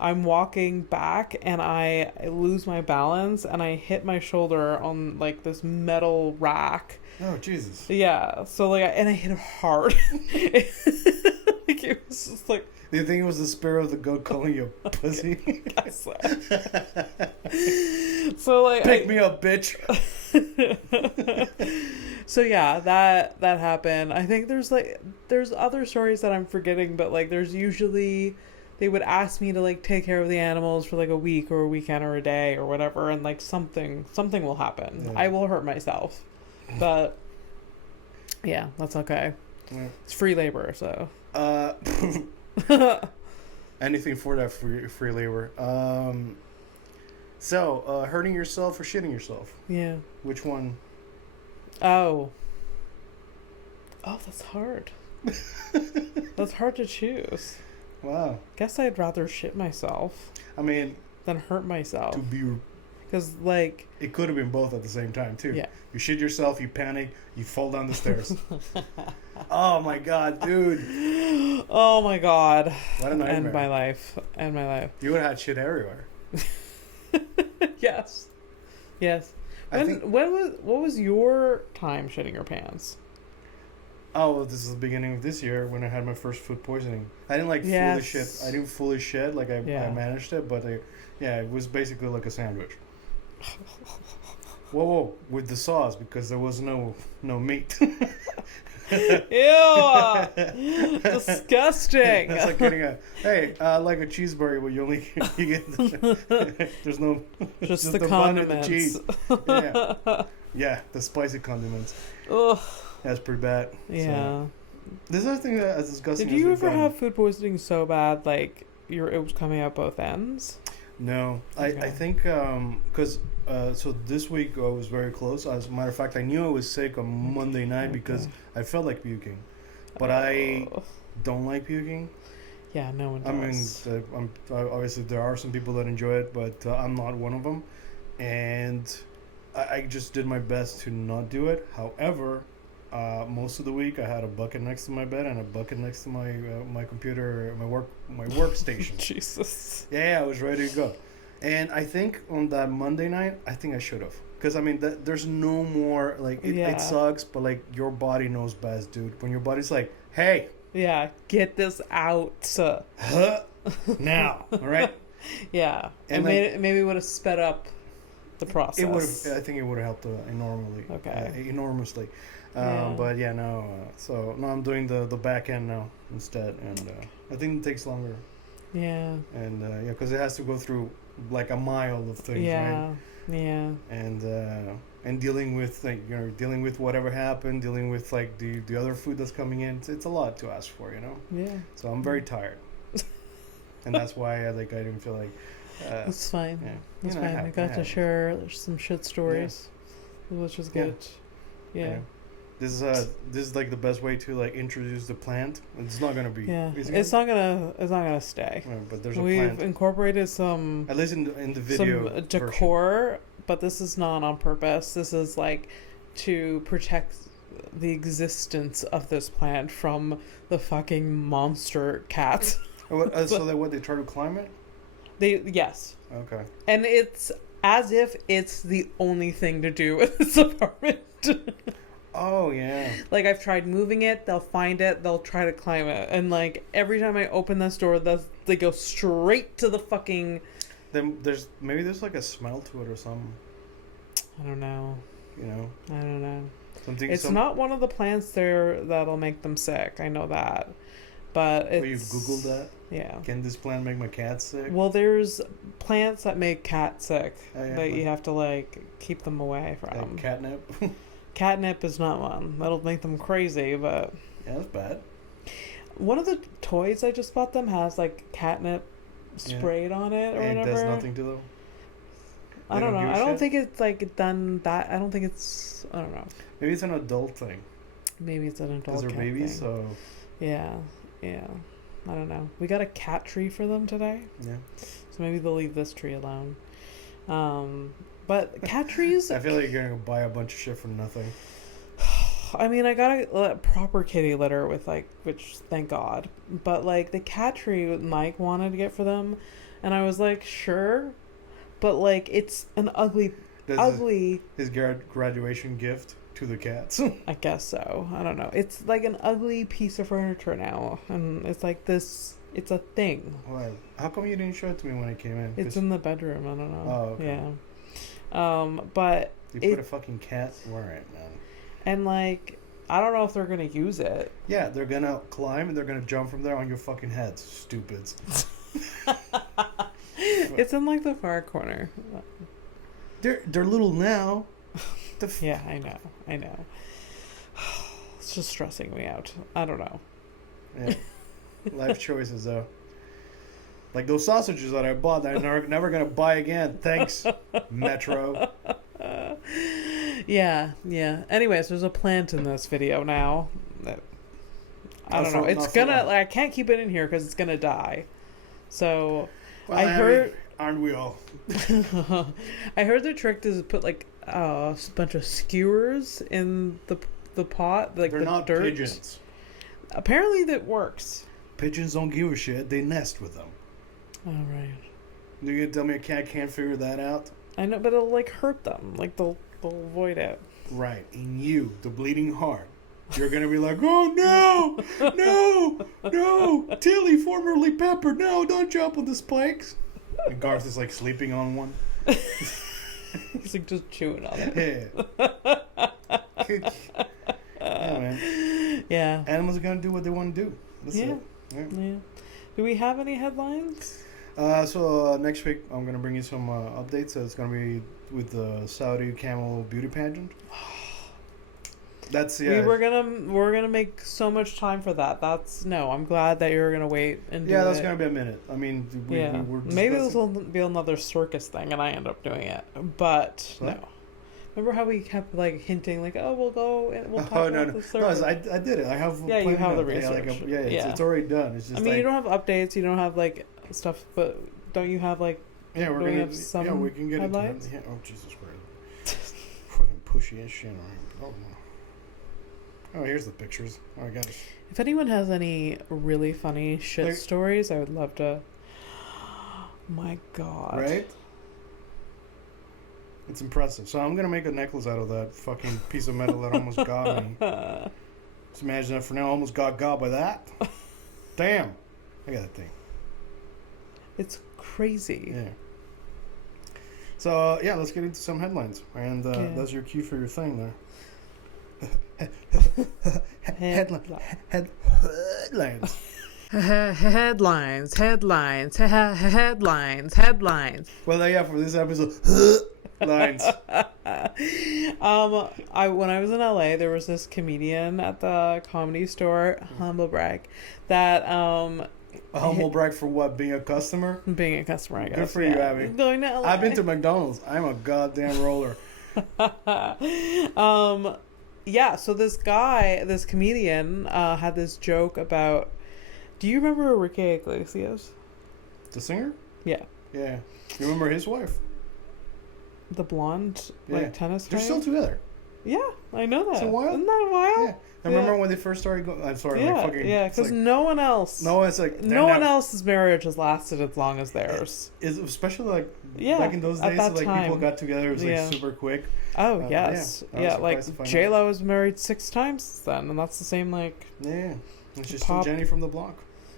I'm walking back, and I lose my balance, and I hit my shoulder on like this metal rack. Oh Jesus! Yeah. So like, and I hit it hard. Like it was just like. Do you think it was the spirit of the goat calling you a pussy? So like, pick me up, bitch. So yeah, that happened. I think there's other stories that I'm forgetting, but like there's usually they would ask me to like take care of the animals for like a week or a weekend or a day or whatever, and like something will happen. Yeah. I will hurt myself, but yeah, that's okay. Yeah. It's free labor, so. Anything for that free labor. So hurting yourself or shitting yourself? Yeah. Which one? Oh, that's hard. That's hard to choose. Wow. Guess I'd rather shit myself. I mean, than hurt myself. To be, because like it could have been both at the same time too. Yeah. You shit yourself, you panic, you fall down the stairs. Oh my god, dude. Oh my god. What a nightmare. End my life. End my life. You would have had shit everywhere. Yes. Yes. What was your time shitting your pants? Oh, this is the beginning of this year when I had my first food poisoning. I didn't fully shit. I didn't fully shit. Like I managed it, but it was basically like a sandwich. Whoa, with the sauce because there was no meat. Ew! Disgusting. That's like getting like a cheeseburger where you get there's no just the condiments. The cheese. Yeah, the spicy condiments. Ugh. That's pretty bad. Yeah. So, this is the thing that's disgusting. Did you ever have food poisoning so bad like it was coming out both ends? No, okay. I think because so this week I was very close. As a matter of fact, I knew I was sick on Monday night because I felt like puking, but I don't like puking. Yeah, no one does. I mean, obviously there are some people that enjoy it, but I'm not one of them, and I just did my best to not do it. However, most of the week I had a bucket next to my bed and a bucket next to my computer, my workstation. Jesus. Yeah, I was ready to go. And I think on that Monday night, I think I should have. Because, I mean, there's no more, like, it sucks, but, like, your body knows best, dude. When your body's like, hey. Yeah, get this out. Now, all right? Yeah. And maybe it would have sped up the process. I think it would have helped enormously. But yeah, no. So now I'm doing the back end now instead, and I think it takes longer. Yeah. And because it has to go through like a mile of things, right? Yeah. And dealing with whatever happened, dealing with like the other food that's coming in. It's a lot to ask for, Yeah. So I'm very tired, and that's why I didn't feel like. It's fine. Yeah. It's fine. I got to share some shit stories, which is good. Yeah. This is like the best way to like introduce the plant. It's not gonna be. Yeah. It's not gonna stay. Yeah, but there's We've plant. Incorporated some. At least in the video. Some decor, version. But this is not on purpose. This is like to protect the existence of this plant from the fucking monster cats. So they try to climb it? Yes. Okay. And it's as if it's the only thing to do with this apartment. Oh, yeah. Like, I've tried moving it, they'll find it, they'll try to climb it. And, like, every time I open this door, they go straight to the fucking... Then there's like a smell to it or something. I don't know. I don't know. It's not one of the plants there that'll make them sick. I know that. But it's... you've Googled that? Yeah. Can this plant make my cat sick? Well, there's plants that make cats sick that you have to, like, keep them away from. Like catnip? Catnip is not one. That'll make them crazy, but... Yeah, that's bad. One of the toys I just bought them has, like, catnip sprayed on it or whatever. It does nothing to them? I don't know. I don't think it's, like, done that... I don't think it's... I don't know. Maybe it's an adult thing. Maybe it's an adult thing. Because they're babies, so... Yeah. I don't know. We got a cat tree for them today. Yeah. So maybe they'll leave this tree alone. But cat trees... I feel like you're going to buy a bunch of shit for nothing. I mean, I got a proper kitty litter with, like, which, thank God. But, like, the cat tree Mike wanted to get for them. And I was like, sure. But, like, it's an ugly... His graduation gift to the cats. I guess so. I don't know. It's, like, an ugly piece of furniture now. And it's like this... It's a thing. Why? How come you didn't show it to me when I came in? It's in the bedroom. I don't know. Oh, okay. Yeah. But... You put a fucking cat... Alright, man. And, like, I don't know if they're going to use it. Yeah, they're going to climb and they're going to jump from there on your fucking heads, stupids. It's in, like, the far corner. They're little now. Yeah, I know. It's just stressing me out. I don't know. Yeah. Life choices, though. Like those sausages that I bought that I'm never going to buy again. Thanks, Metro. Yeah. Anyways, there's a plant in this video now. I don't know. It's gonna... Like, I can't keep it in here because it's gonna die. So, well, I heard... Aren't we all? I heard the trick is put, like, a bunch of skewers in the pot, like They're the not dirt. pigeons. Apparently that works. Pigeons don't give a shit. They nest with them. All right. You gonna tell me a cat can't figure that out? I know, but it'll like hurt them. Like they'll avoid it. Right. And you, the bleeding heart, you're gonna be like, oh no, no, Tilly, formerly Pepper, no, don't jump on the spikes. And Garth is like sleeping on one. He's like just chewing on it. Yeah. Yeah, man. Yeah. Animals are gonna do what they want to do. That's it. Yeah. Do we have any headlines? So next week I'm gonna bring you some updates. So it's gonna be with the Saudi camel beauty pageant. That's We're gonna make so much time for that. I'm glad that you're gonna wait and do that's it. gonna be a minute. I mean, we're maybe this will be another circus thing, and I end up doing it. But what? no. Remember how we kept like hinting, like, oh, we'll go and we'll talk about the circus. No, I did it. I have. Yeah, you have the research. It's already done. It's just. I mean, you don't have updates. You don't have like stuff, but don't you have like? Yeah, we're gonna. Have we can get headlines? into. Oh Jesus Christ! Fucking pushy as shit. Oh no. Oh, here's the pictures. Oh, I got it. If anyone has any really funny shit stories, I would love to. My God. Right? It's impressive. So I'm going to make a necklace out of that fucking piece of metal that almost got me. Just imagine that Fernando almost got by that. Damn. Look at that thing. It's crazy. Yeah. So, let's get into some headlines. And that's your cue for your thing there. Headlines. Headlines. Well, for this episode, lines. When I was in LA, there was this comedian at the Comedy Store, humble brag, that a humble brag for what? Being a customer? Being a customer, I guess. Good for you, Abby. Going to LA. I've been to McDonald's. I'm a goddamn roller. So this comedian had this joke about. Do you remember Enrique Iglesias? The singer? Yeah. Yeah. You remember his wife? The blonde, tennis They're player? still together. Yeah, I know that. It's a while. Isn't that a while? Yeah. I remember when they first started going. I'm sorry. Because no one else. No, it's like no one else's marriage has lasted as long as theirs. Especially back in those days, that time. people got together. It was super quick. Oh yes, J-Lo was married 6 times then, and that's the same Yeah, it's just still Jenny from the block.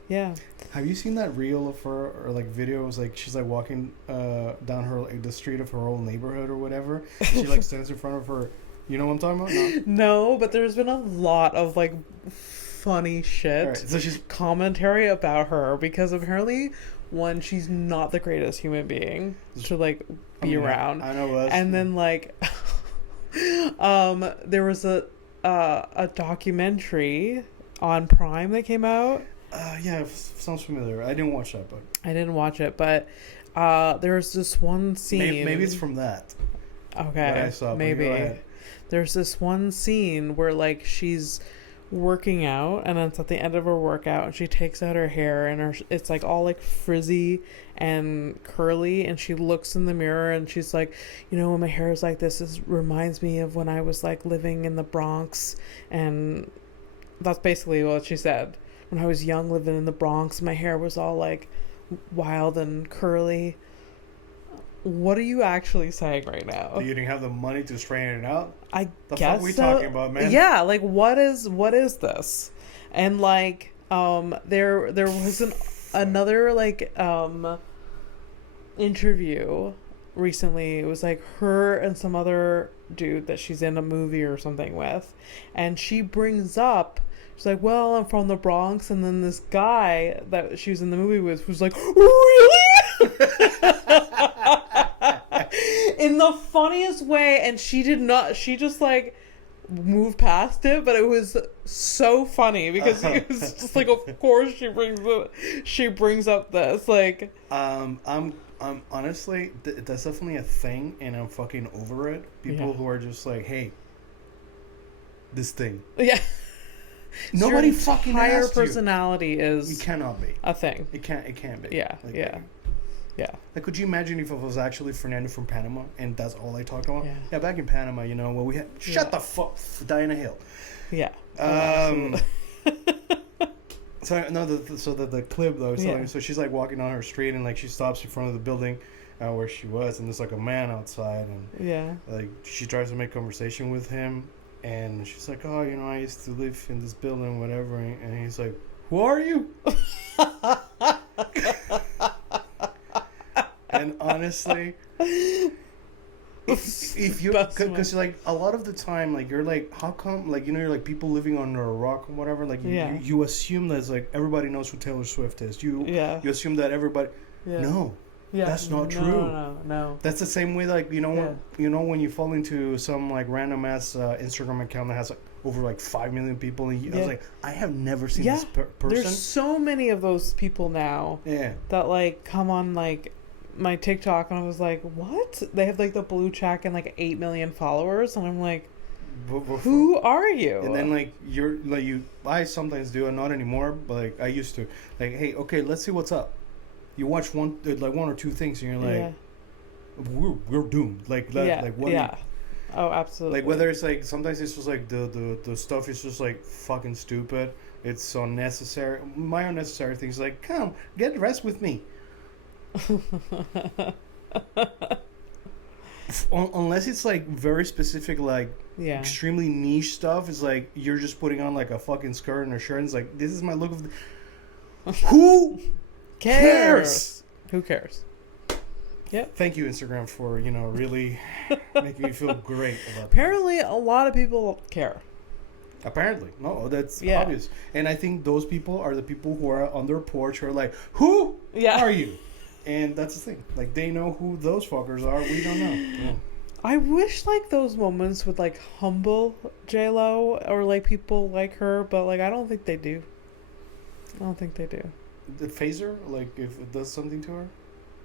Yeah. Have you seen that reel of her or videos she's walking down her the street of her old neighborhood or whatever? She stands in front of her. You know what I'm talking about? No, but there's been a lot of funny shit. Right, so she's commentary about her because apparently, one, she's not the greatest human being to be around. I know. And then there was a documentary on Prime that came out. Sounds familiar. I didn't watch that, but I didn't watch it, but there's this one scene. Maybe it's from that. Okay, I saw, maybe. There's this one scene where she's working out, and it's at the end of her workout, and she takes out her hair, and it's all frizzy and curly, and she looks in the mirror, and she's like, when my hair is like this, it reminds me of when I was living in the Bronx, and that's basically what she said. When I was young, living in the Bronx, my hair was all wild and curly. What are you actually saying right now? You didn't have the money to straighten it out? I the guess fuck are we talking about, man? Yeah, what is this? And there was another interview recently. It was her and some other dude that she's in a movie or something with, and she brings up, she's like, well, I'm from the Bronx, and then this guy that she was in the movie with was like, really? In the funniest way, and she just moved past it, but it was so funny because it was just of course she brings up this I'm honestly that's definitely a thing, and I'm fucking over it. People who are just hey, this thing. Yeah. Nobody fucking entire asked personality you. is You cannot be a thing. It can't be. Yeah. Yeah. Yeah. Like, could you imagine if it was actually Fernando from Panama and that's all I talked about? Yeah. Yeah, back in Panama, you know, when we had shut the fuck, Diana Hill. Yeah. So no, the clip though. So she's like walking on her street and like she stops in front of the building where she was, and there's like a man outside, and like she tries to make conversation with him, and she's like, oh, you know, I used to live in this building, whatever, and he's like, who are you? And honestly, if you, because like a lot of the time, like you're like, how come, like, you know, you're like people living under a rock or whatever, like you assume that it's like everybody knows who Taylor Swift is. You assume that everybody. No. Yeah. That's not true. No. That's the same way, like, you know, when you fall into some like random ass Instagram account that has like over like 5 million people, and I was like, I have never seen this person. There's so many of those people now. Yeah. That like come on like my TikTok, and I was like, what? They have like the blue check and like 8 million followers, and I'm like, who are you? And then like you're like I sometimes do it, not anymore, but like I used to, like, hey, okay, let's see what's up. You watch one or two things, and you're like, we're doomed. Like what? Yeah. Oh, absolutely. Like whether it's like sometimes it's just like the stuff is just like fucking stupid. It's unnecessary. My unnecessary things like, come get dressed with me. Unless it's like very specific, like extremely niche stuff. It's like you're just putting on like a fucking skirt and a shirt. And it's like, this is my look of. Who cares? Who cares? Yep. Thank you, Instagram, for, you know, really making me feel great about Apparently, a lot of people care. Apparently. No, that's obvious. And I think those people are the people who are on their porch who are like, who are you? And that's the thing. Like, they know who those fuckers are. We don't know. Yeah. I wish, like, those moments would, like, humble J-Lo or, like, people like her, but, like, I don't think they do. I don't think they do. The phaser? Like, if it does something to her?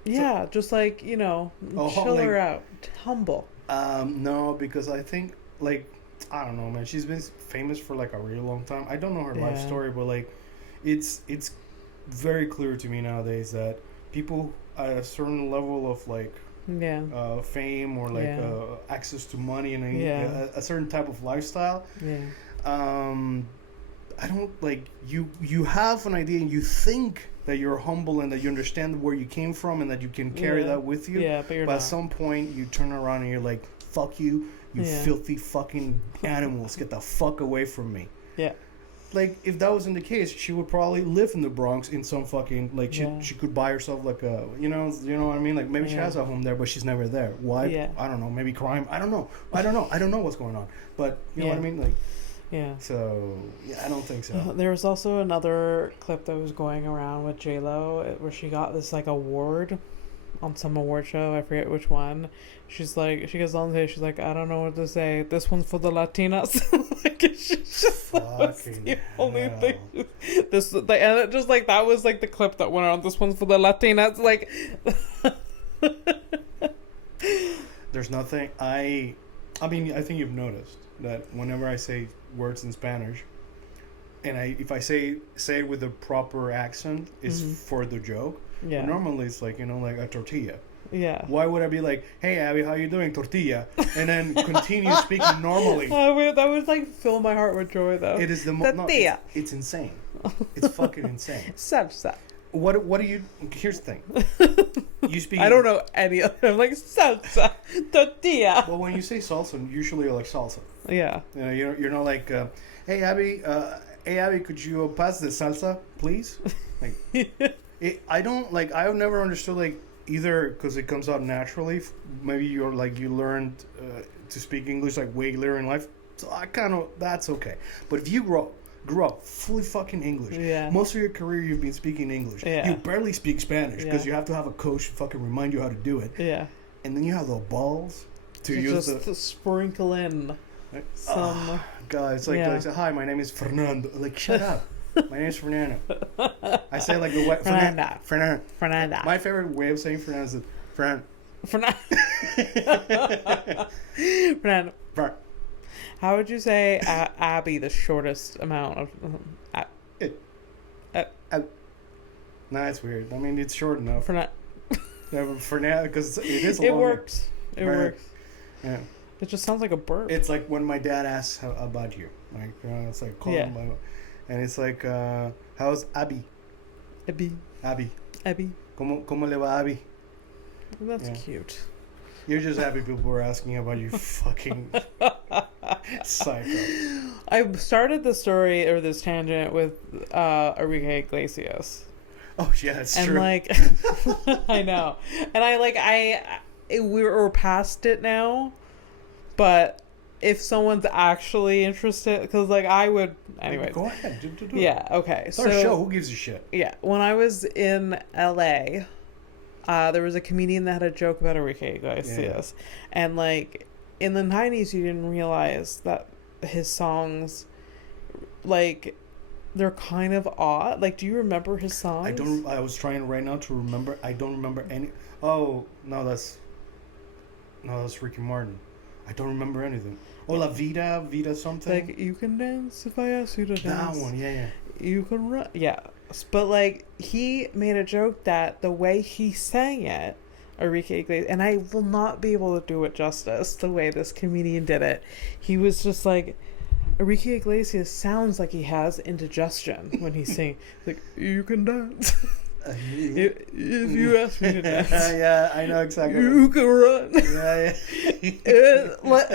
Yeah, just, like, you know, chill her out. Humble. No, because I think, like, I don't know, man. She's been famous for, like, a really long time. I don't know her life story, but, like, it's very clear to me nowadays that people at a certain level of, like, fame or, like, access to money and a certain type of lifestyle. I don't, like, you have an idea and you think that you're humble and that you understand where you came from and that you can carry that with you. Yeah, but at some point you turn around and you're like, fuck you, filthy fucking animals, get the fuck away from me. Yeah. Like, if that wasn't the case, she would probably live in the Bronx in some fucking, like, she could buy herself, like, a, you know what I mean? Like, maybe she has a home there, but she's never there. Why? Yeah. I don't know. Maybe crime. I don't know. I don't know what's going on. But, you know what I mean? Like, so, I don't think so. There was also another clip that was going around with J-Lo where she got this, like, award on some award show. I forget which one. She's like, she goes on stage, she's like, I don't know what to say. This one's for the Latinas. Like, she's just that's the only thing. And it just, like, that was, like, the clip that went around. This one's for the Latinas. Like, there's nothing. I mean, I think you've noticed that whenever I say words in Spanish, and if I say it with a proper accent, it's for the joke. Yeah. But normally it's like, you know, like a tortilla. Yeah. Why would I be like, hey Abby, how you doing, tortilla, and then continue speaking normally? That would like fill my heart with joy, though. It is the tortilla. No, it's insane. It's fucking insane. Salsa. What do you? Here's the thing. You speak. I don't know any other. I'm like salsa, tortilla. Well, when you say salsa, usually you're like salsa. Yeah. You know, you're not like, hey Abby, could you pass the salsa, please? Like, I don't like. I've never understood like either because it comes out naturally. Maybe you're like you learned to speak English like way later in life. So I kind of that's okay. But if you grew up fully fucking English. Yeah. Most of your career you've been speaking English. Yeah. You barely speak Spanish because you have to have a coach to fucking remind you how to do it. Yeah. And then you have the balls to use to sprinkle in some. God, it's like, hi, my name is Fernando. Like, shut up. My name is Fernando. I say like the way Fernando. My favorite way of saying Fernando is Fernando. How would you say Abby, the shortest amount of... No, it's weird. I mean, it's short enough. For now, because it is a It long works. It works. Yeah. It just sounds like a burp. It's like when my dad asks about you. Like, it's like, call him and it's like, how's Abby? Abby. ¿Cómo le va Abby? That's cute. You're just happy people were asking about you fucking psycho. I started the story or this tangent with Enrique Iglesias. Oh yeah, it's true. And like, I know, and we're past it now. But if someone's actually interested, because like I would anyway. Go ahead. Do yeah. Okay. It's our show. Who gives a shit? Yeah. When I was in LA. There was a comedian that had a joke about Enrique Iglesias. Yeah. And, like, in the 90s, you didn't realize that his songs, like, they're kind of odd. Like, do you remember his songs? I was trying right now to remember. I don't remember any. Oh, no, that's Ricky Martin. I don't remember anything. Oh, La Vida something. Like, you can dance if I ask you to dance. That one, yeah. You can run. Yeah. But, like, he made a joke that the way he sang it, Enrique Iglesias, and I will not be able to do it justice the way this comedian did it. He was just like, Enrique Iglesias sounds like he has indigestion when he's saying, like, you can dance. if you ask me to dance. Yeah, I know exactly. You can run. Yeah.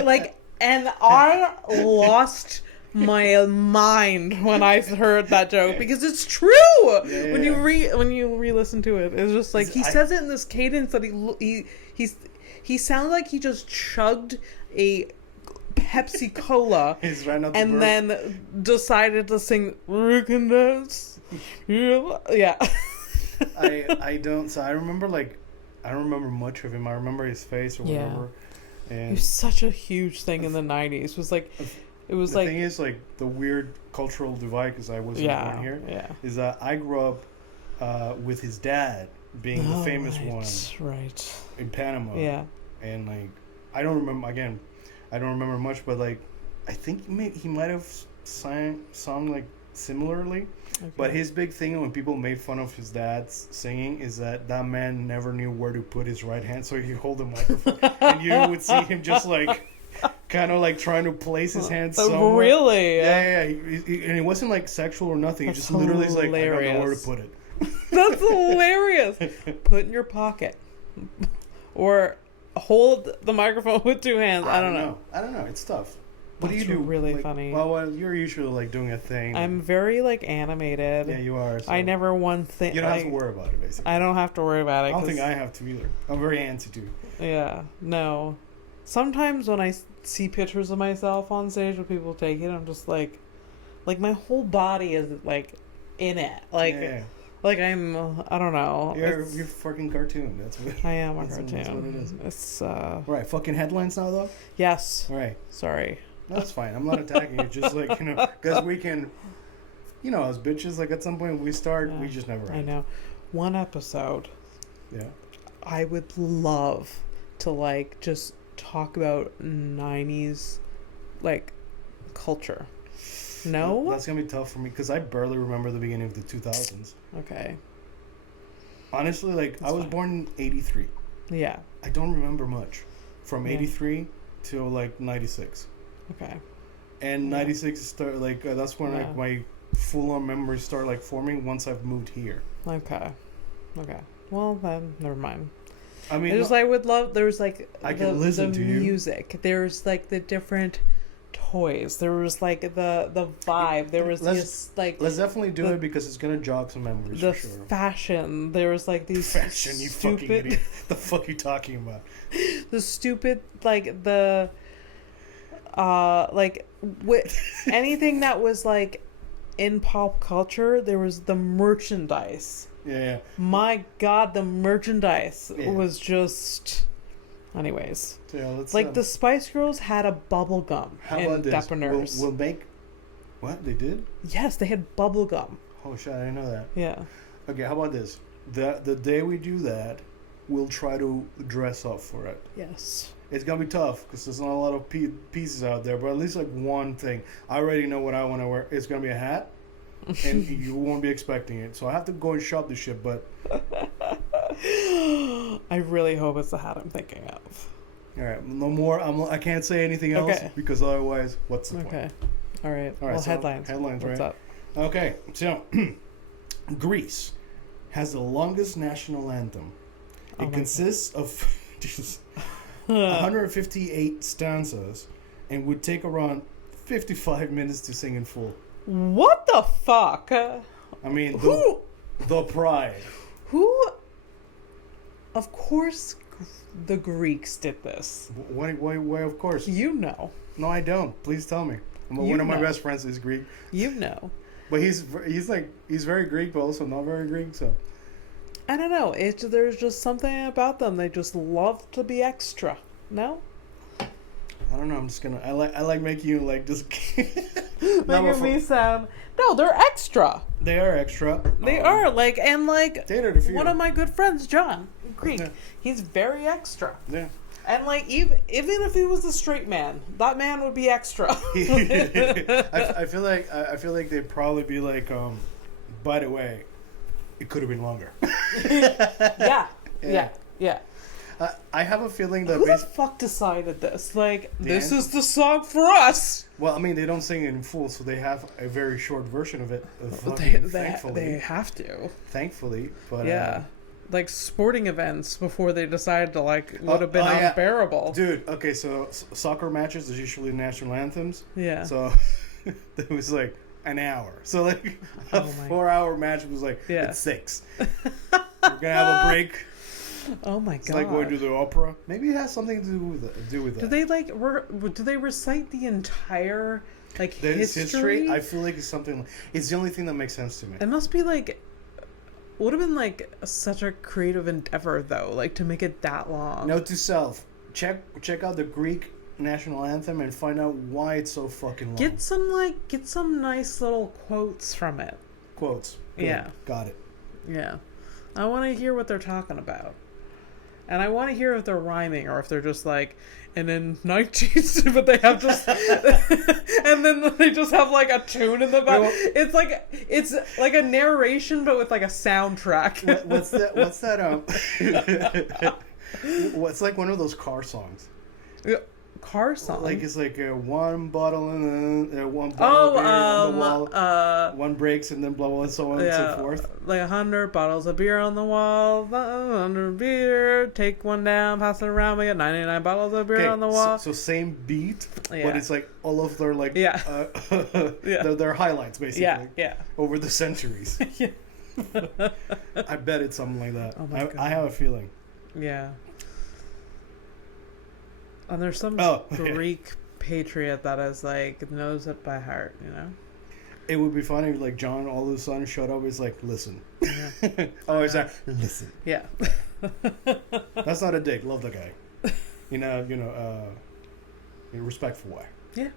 Like, and I lost my mind when I heard that joke because it's true. Yeah. When you re-listen to it, it's just like he says it in this cadence that he sounds like he just chugged a Pepsi Cola and then decided to sing "Rican Dance." Yeah. I don't. So I remember I don't remember much of him. I remember his face or whatever. And he was such a huge thing in the 90s. It was the thing is, like, the weird cultural divide, because I wasn't born here, is that I grew up with his dad being the famous one in Panama. Yeah. And, like, I don't remember much, but, like, I think he might have sung like, similarly. Okay. But his big thing when people made fun of his dad's singing is that man never knew where to put his right hand so he could hold the microphone. And you would see him just, like, kind of like trying to place his hands somewhere. Really? Yeah. And it wasn't like sexual or nothing. He just literally is like, I don't know where to put it. That's hilarious. Put it in your pocket. Or hold the microphone with two hands. I don't know. It's tough. What That's do you do? Really like, funny. Well, you're usually like doing a thing. I'm very like animated. Yeah, you are. So I never one thing. You don't have to worry about it, basically. I don't have to worry about it. I don't think I have to either. I'm very antsy too. Yeah. No. Sometimes when I see pictures of myself on stage when people take it, I'm just like my whole body is like in it. Like, like I don't know. You're a fucking cartoon. That's what I am. A cartoon. That's what it is. It's right. Fucking headlines now, though. Yes. All right. Sorry. No, that's fine. I'm not attacking you. Just like, because we can, as bitches, like at some point we start, we just never end. I know. One episode. Yeah. I would love to like just talk about 90s like culture. No? That's going to be tough for me because I barely remember the beginning of the 2000s. Okay. Honestly, like, I was born in 83. Yeah. I don't remember much from 83 till like 96. Okay. And 96 start that's when like my full-on memories start like forming once I've moved here. Okay. Well, then never mind. I mean, I would love. There's like I can listen to music. You. There's like the different toys. There was like the vibe. There was this like. Let's definitely do it because it's gonna jog some memories. The for sure. Fashion. There was like these fashion. You fucking idiot. The fuck you talking about? The stupid like the. Like with anything that was like in pop culture, there was the merchandise. Yeah. My God, the merchandise was just. Anyways, like the Spice Girls had a bubble gum in Depanners. We'll make. What they did? Yes, they had bubble gum. Oh shit! I didn't know that. Yeah. Okay, how about this? The day we do that, we'll try to dress up for it. Yes. It's gonna be tough because there's not a lot of pieces out there, but at least like one thing. I already know what I want to wear. It's gonna be a hat, and you won't be expecting it. So I have to go and shop this shit. But really hope it's the hat I'm thinking of. All right, no more. I can't say anything else because otherwise, what's the point? Okay. All right. Well, so headlines. Headlines, What's right? up? Okay, so Greece has the longest national anthem. It consists of 158 stanzas and would take around 55 minutes to sing in full. What the fuck? I mean, the pride. Who? Of course, the Greeks did this. Why, of course? You know. No, I don't. Please tell me. One of my best friends is Greek. You know. But he's very Greek, but also not very Greek, so. I don't know. There's just something about them. They just love to be extra. No? I don't know. I'm just gonna. I like making you like just. Making me sound. No, they're extra. They are extra. They are like one of my good friends, John, Greek. Yeah. He's very extra. Yeah. And like even if he was a straight man, that man would be extra. I feel like they'd probably be like, by the way, it could have been longer. Yeah. I have a feeling that who the fuck decided this? Like, this is the song for us. Well, I mean, they don't sing it in full, so they have a very short version of it. Thankfully, they have to. Thankfully, but yeah. Like sporting events before they decided to would have been unbearable. Dude, okay, so soccer matches is usually national anthems. Yeah. So it was like an hour. So like a 4-hour match was like it's 6. We're gonna have a break. Oh my god! It's like going to the opera. Maybe it has something to do with that. Do they do they recite the entire history? I feel like it's something. It's the only thing that makes sense to me. It must be would have been such a creative endeavor though, to make it that long. Note to self: check out the Greek national anthem and find out why it's so fucking long. Get some nice little quotes from it. Quotes. Good. Yeah. Got it. Yeah. I want to hear what they're talking about. And I want to hear if they're rhyming or if they're just and then 19, but they have just, and then they just have a tune in the back. Well, it's like a narration, but with a soundtrack. What's that? What's like one of those car songs? Car song. It's one bottle and one bottle of beer on the wall. One breaks and then blah blah and so on and so forth. 100 bottles of beer on the wall. 100 beer. Take one down, pass it around. We got 99 bottles of beer on the wall. So same beat, but it's all of their their highlights basically. Yeah. Over the centuries. Yeah. I bet it's something like that. Oh my God. I have a feeling. Yeah. And there's some Greek patriot that is knows it by heart, you know? It would be funny if John all of a sudden showed up. He's like, listen. Yeah. He's like, listen. Yeah. That's not a dig. Love the guy. In a respectful way. Yeah.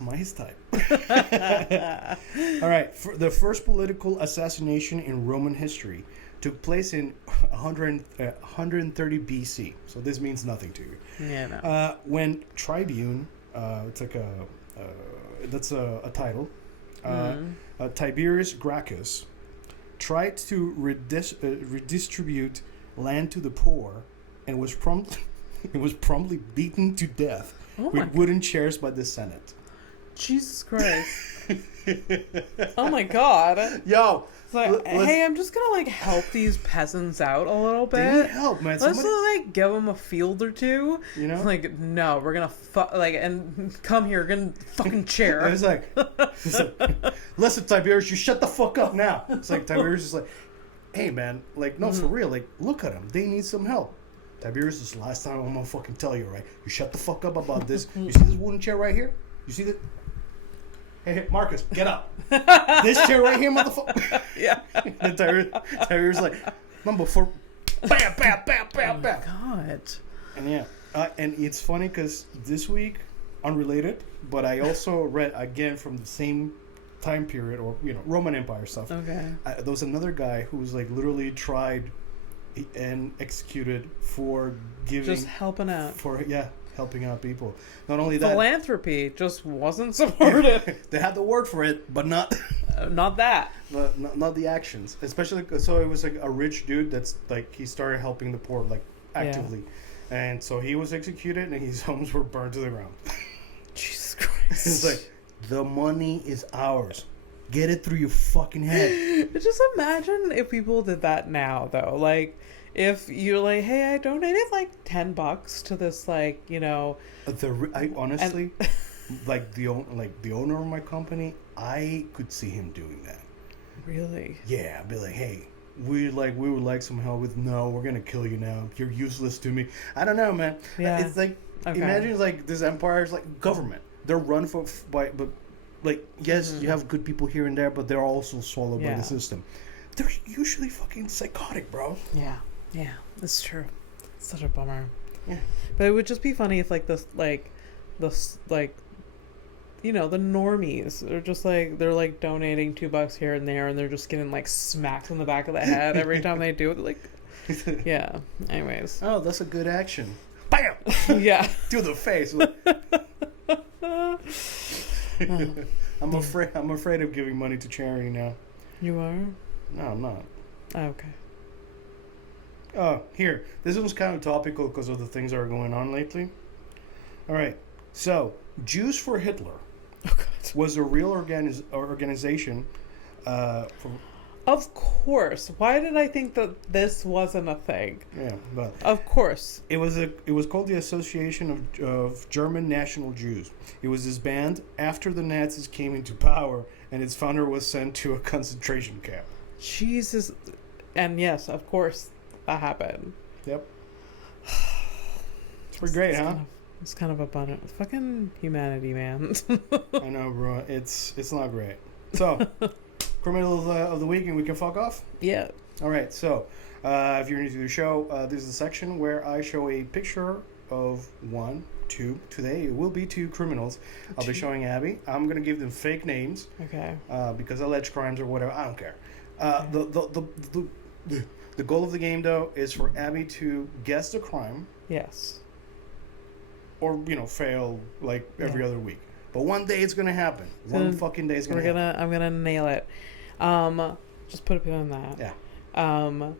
Am I his type? All right. The first political assassination in Roman history took place in 130 BC. So this means nothing to you. Yeah, no. When Tribune, it's that's a title, Tiberius Gracchus tried to redistribute land to the poor and was promptly beaten to death with wooden chairs by the Senate. Jesus Christ. Oh my God. Yo. Hey, I'm just gonna help these peasants out a little bit. They need help, man. Let's give them a field or two. You know, no, we're gonna and come here, gonna fucking chair. It's listen, Tiberius, you shut the fuck up now. It's Tiberius is hey man, no, for real, look at them, they need some help. Tiberius, this is the last time I'm gonna fucking tell you, right? You shut the fuck up about this. You see this wooden chair right here? You see that? Hey, Marcus, get up. This chair right here, motherfucker. Yeah. And Tyrier's number 4. Bam, bam, bam, bam, bam. Oh my God. And and it's funny because this week, unrelated, but I also read again from the same time period or, Roman Empire stuff. Okay. There was another guy who was literally tried and executed for giving. Just helping out. Helping out people. Not only that, philanthropy just wasn't supported. They had the word for it, but not. Not that. Not the actions, especially. So it was like a rich dude that's like he started helping the poor like actively, and so he was executed and his homes were burned to the ground. Jesus Christ! It's like the money is ours. Get it through your fucking head. Just imagine if people did that now, though. Like, if you're like, hey, I donated like $10 to this, like, you know. I honestly, like the owner of my company, I could see him doing that. Really? Yeah, I'd be like, hey, we would like some help with. No, we're gonna kill you now. You're useless to me. I don't know, man. Yeah. It's like imagine like this empire is like government. They're run but like yes, you have good people here and there, but they're also swallowed by the system. They're usually fucking psychotic, bro. Yeah, that's true. It's such a bummer. Yeah, but it would just be funny if like you know, the normies are just like they're like donating $2 here and there, and they're just getting like smacked in the back of the head every time they do it. Like, yeah. Anyways. Oh, that's a good action. Bam. Yeah. To the face. I'm afraid of giving money to charity now. You are? No, I'm not. Oh, okay. Oh, here. This one's kind of topical because of the things that are going on lately. All right. So, Jews for Hitler was a real organization. Of course. Why did I think that this wasn't a thing? Yeah, but of course. It was called the Association of German National Jews. It was disbanded after the Nazis came into power, and its founder was sent to a concentration camp. Jesus. And yes, of course, that happened. Yep. It's pretty great, huh? It's kind of a bummer. Fucking humanity, man. I know, bro. It's not great. So, criminal of the week, and we can fuck off? Yeah. All right. So, if you're new to the show, this is a section where I show a picture of one, two. Today it will be two criminals. I'll be showing Abby. I'm going to give them fake names. Okay. Because alleged crimes or whatever. I don't care. The goal of the game, though, is for Abby to guess the crime. Yes. Or, fail like every other week. But one day it's going to happen. One fucking day it's going to happen. I'm going to nail it. Just put a pin on that. Yeah.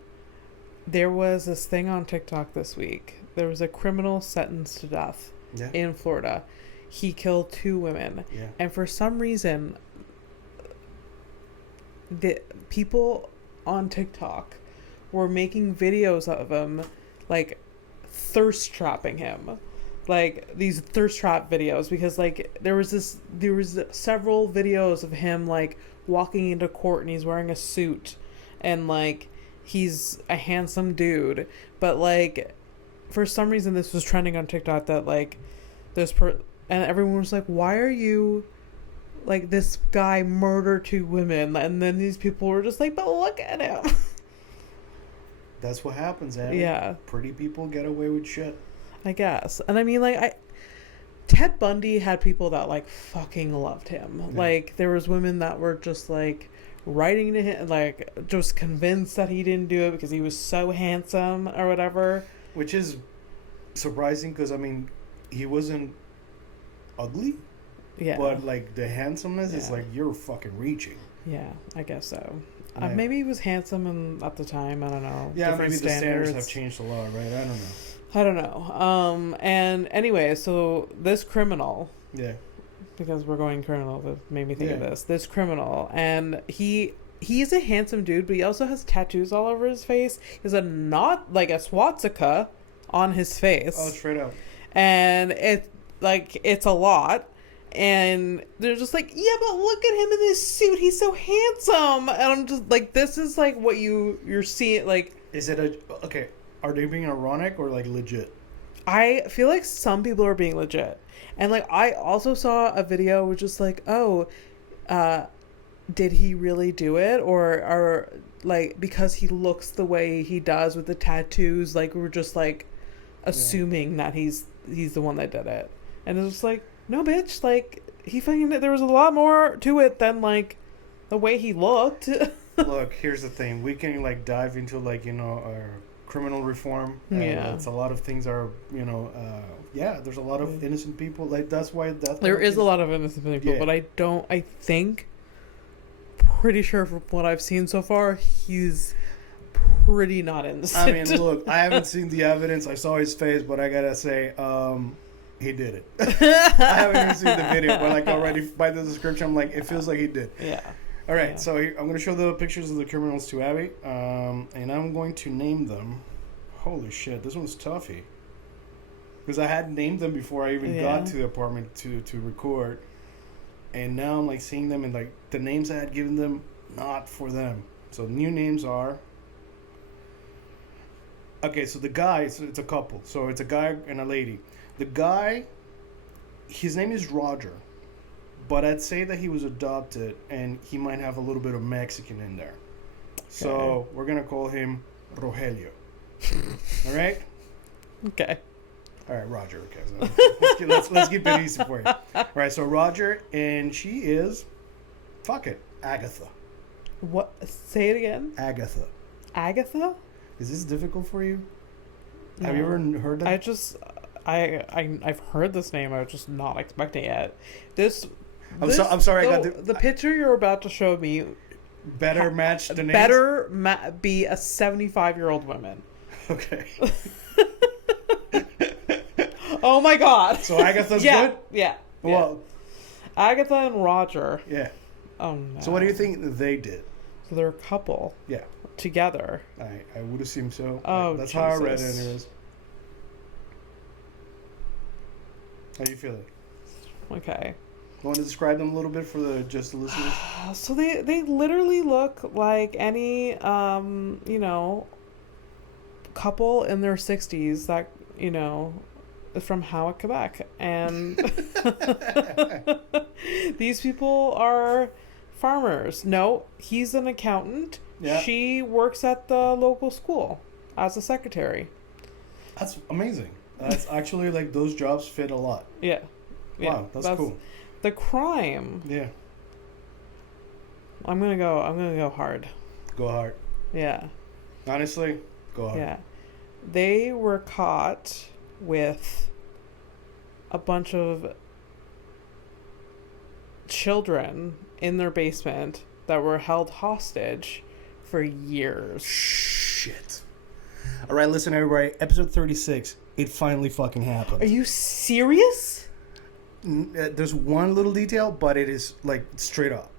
There was this thing on TikTok this week. There was a criminal sentenced to death in Florida. He killed 2 women. Yeah. And for some reason, the people on TikTok were making videos of him, like, thirst trapping him. Like, these thirst trap videos, because like there was several videos of him like walking into court and he's wearing a suit and like he's a handsome dude, but like for some reason this was trending on TikTok that like and everyone was like, why are you like, this guy murdered 2 women? And then these people were just like, but look at him. That's what happens, Abby. Yeah. Pretty people get away with shit, I guess. And I mean, like, Ted Bundy had people that, like, fucking loved him. Yeah. Like, there was women that were just, like, writing to him, like, just convinced that he didn't do it because he was so handsome or whatever. Which is surprising because, I mean, he wasn't ugly. Yeah. But, like, the handsomeness is, like, you're fucking reaching. Yeah, I guess so. Yeah. Maybe he was handsome at the time. I don't know. Yeah, maybe the standards have changed a lot, right? I don't know. And anyway, so this criminal. Yeah. Because we're going criminal, that made me think of this. This criminal, and he's a handsome dude, but he also has tattoos all over his face. He's like a swastika on his face. Oh, straight up. And it's a lot. And they're just like, yeah, but look at him in this suit. He's so handsome. And I'm just like, this is like what you're seeing. Like, is it okay? Are they being ironic or like legit? I feel like some people are being legit. And like, I also saw a video which is like, oh, did he really do it? Or like, because he looks the way he does with the tattoos, like we're just like assuming that he's the one that did it. And it's just like, no, bitch, like, there was a lot more to it than, like, the way he looked. Look, here's the thing. We can, like, dive into, like, our criminal reform. It's a lot of things are, there's a lot of innocent people. Like, that's why... There is a lot of innocent people, but I think pretty sure from what I've seen so far, he's pretty not innocent. I mean, look, I haven't seen the evidence. I saw his face, but I gotta say, he did it. I haven't even seen the video, but like already by the description, I'm like, it feels like he did. Yeah. All right, so I'm going to show the pictures of the criminals to Abby, and I'm going to name them. Holy shit, this one's toughy. Because I had named them before I even got to the apartment to record. And now I'm like seeing them and like the names I had given them, not for them. So new names are... Okay, so the guy, it's a couple. So it's a guy and a lady. The guy, his name is Roger. But I'd say that he was adopted, and he might have a little bit of Mexican in there. Okay. So we're going to call him Rogelio. All right? Okay. All right, Roger. Okay, so let's keep it easy for you. All right, so Roger, and she is, fuck it, Agatha. What? Say it again? Agatha. Agatha? Is this difficult for you? No. Have you ever heard that? I've heard this name. I was just not expecting it. I'm sorry. The picture you're about to show me better match the names. Better be a 75-year-old woman. Okay. Oh my God. So Agatha's good. Yeah. Well, Agatha and Roger. Yeah. Oh no. So what do you think they did? So they're a couple. Yeah. Together. I would assume so. Oh, that's Jesus. how I read it. Anyways. How do you feel it? Okay. You want to describe them a little bit for the listeners? So they literally look like any couple in their 60s that is from Howick, Quebec, and these people are farmers. No, he's an accountant. Yeah. She works at the local school as a secretary. That's amazing. That's actually like those jobs fit a lot. Yeah. Wow, that's cool. The crime. Yeah. I'm gonna go hard. Go hard. Yeah. Honestly, go hard. Yeah. They were caught with a bunch of children in their basement that were held hostage for years. Shit. All right, listen, everybody. Episode 36. It finally fucking happened. Are you serious? There's one little detail, but it is like straight up.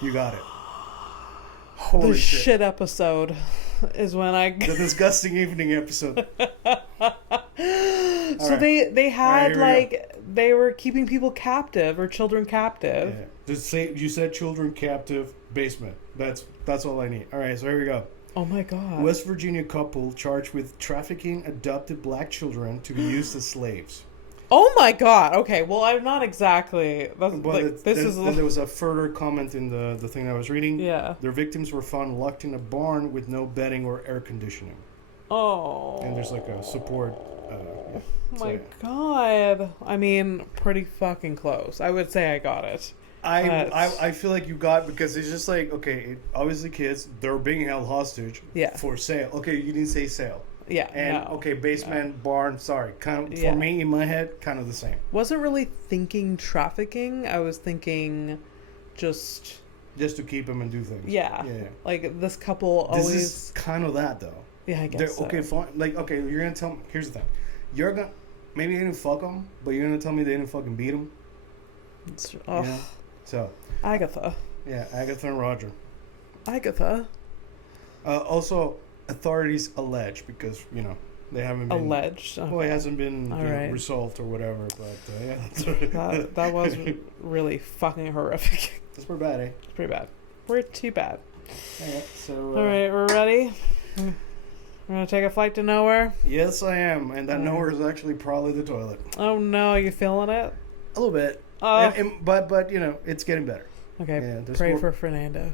You got it. Holy the shit episode is when I... The disgusting evening episode. So right. they had they were keeping people captive or children captive. Yeah. Just say you said children captive basement. That's all I need. All right, so here we go. Oh my God. West Virginia couple charged with trafficking adopted black children to be used as slaves. Oh my God. Okay, well I'm not exactly. There was a further comment in the thing I was reading. Yeah. Their victims were found locked in a barn with no bedding or air conditioning. Oh. And there's like a support. God. I mean, pretty fucking close. I would say I got it. I feel like you got, because it's just like, okay, obviously kids, they're being held hostage for sale. Okay, you didn't say sale. Yeah. And okay, basement, barn, sorry. Kind of, for me in my head, kind of the same. Wasn't really thinking trafficking. I was thinking just to keep them and do things. Yeah. Like this couple always. This is kind of that though. Yeah, I guess so. Okay, fine. Like, okay, you're gonna tell me. Here's the thing. You're gonna maybe you didn't fuck them, but you're gonna tell me they didn't fucking beat them. So. Agatha. Yeah, Agatha and Roger. Agatha. Also, authorities allege, because they haven't been alleged. Okay. Well, it hasn't been resolved or whatever. But that was really fucking horrific. That's pretty bad, eh? It's pretty bad. Pretty bad. Yeah, so. All right, we're ready. We're gonna take a flight to nowhere. Yes, I am, and that nowhere is actually probably the toilet. Oh no, you feeling it? A little bit. But it's getting better. Okay. Yeah, pray for Fernando.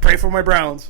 Pray for my Browns.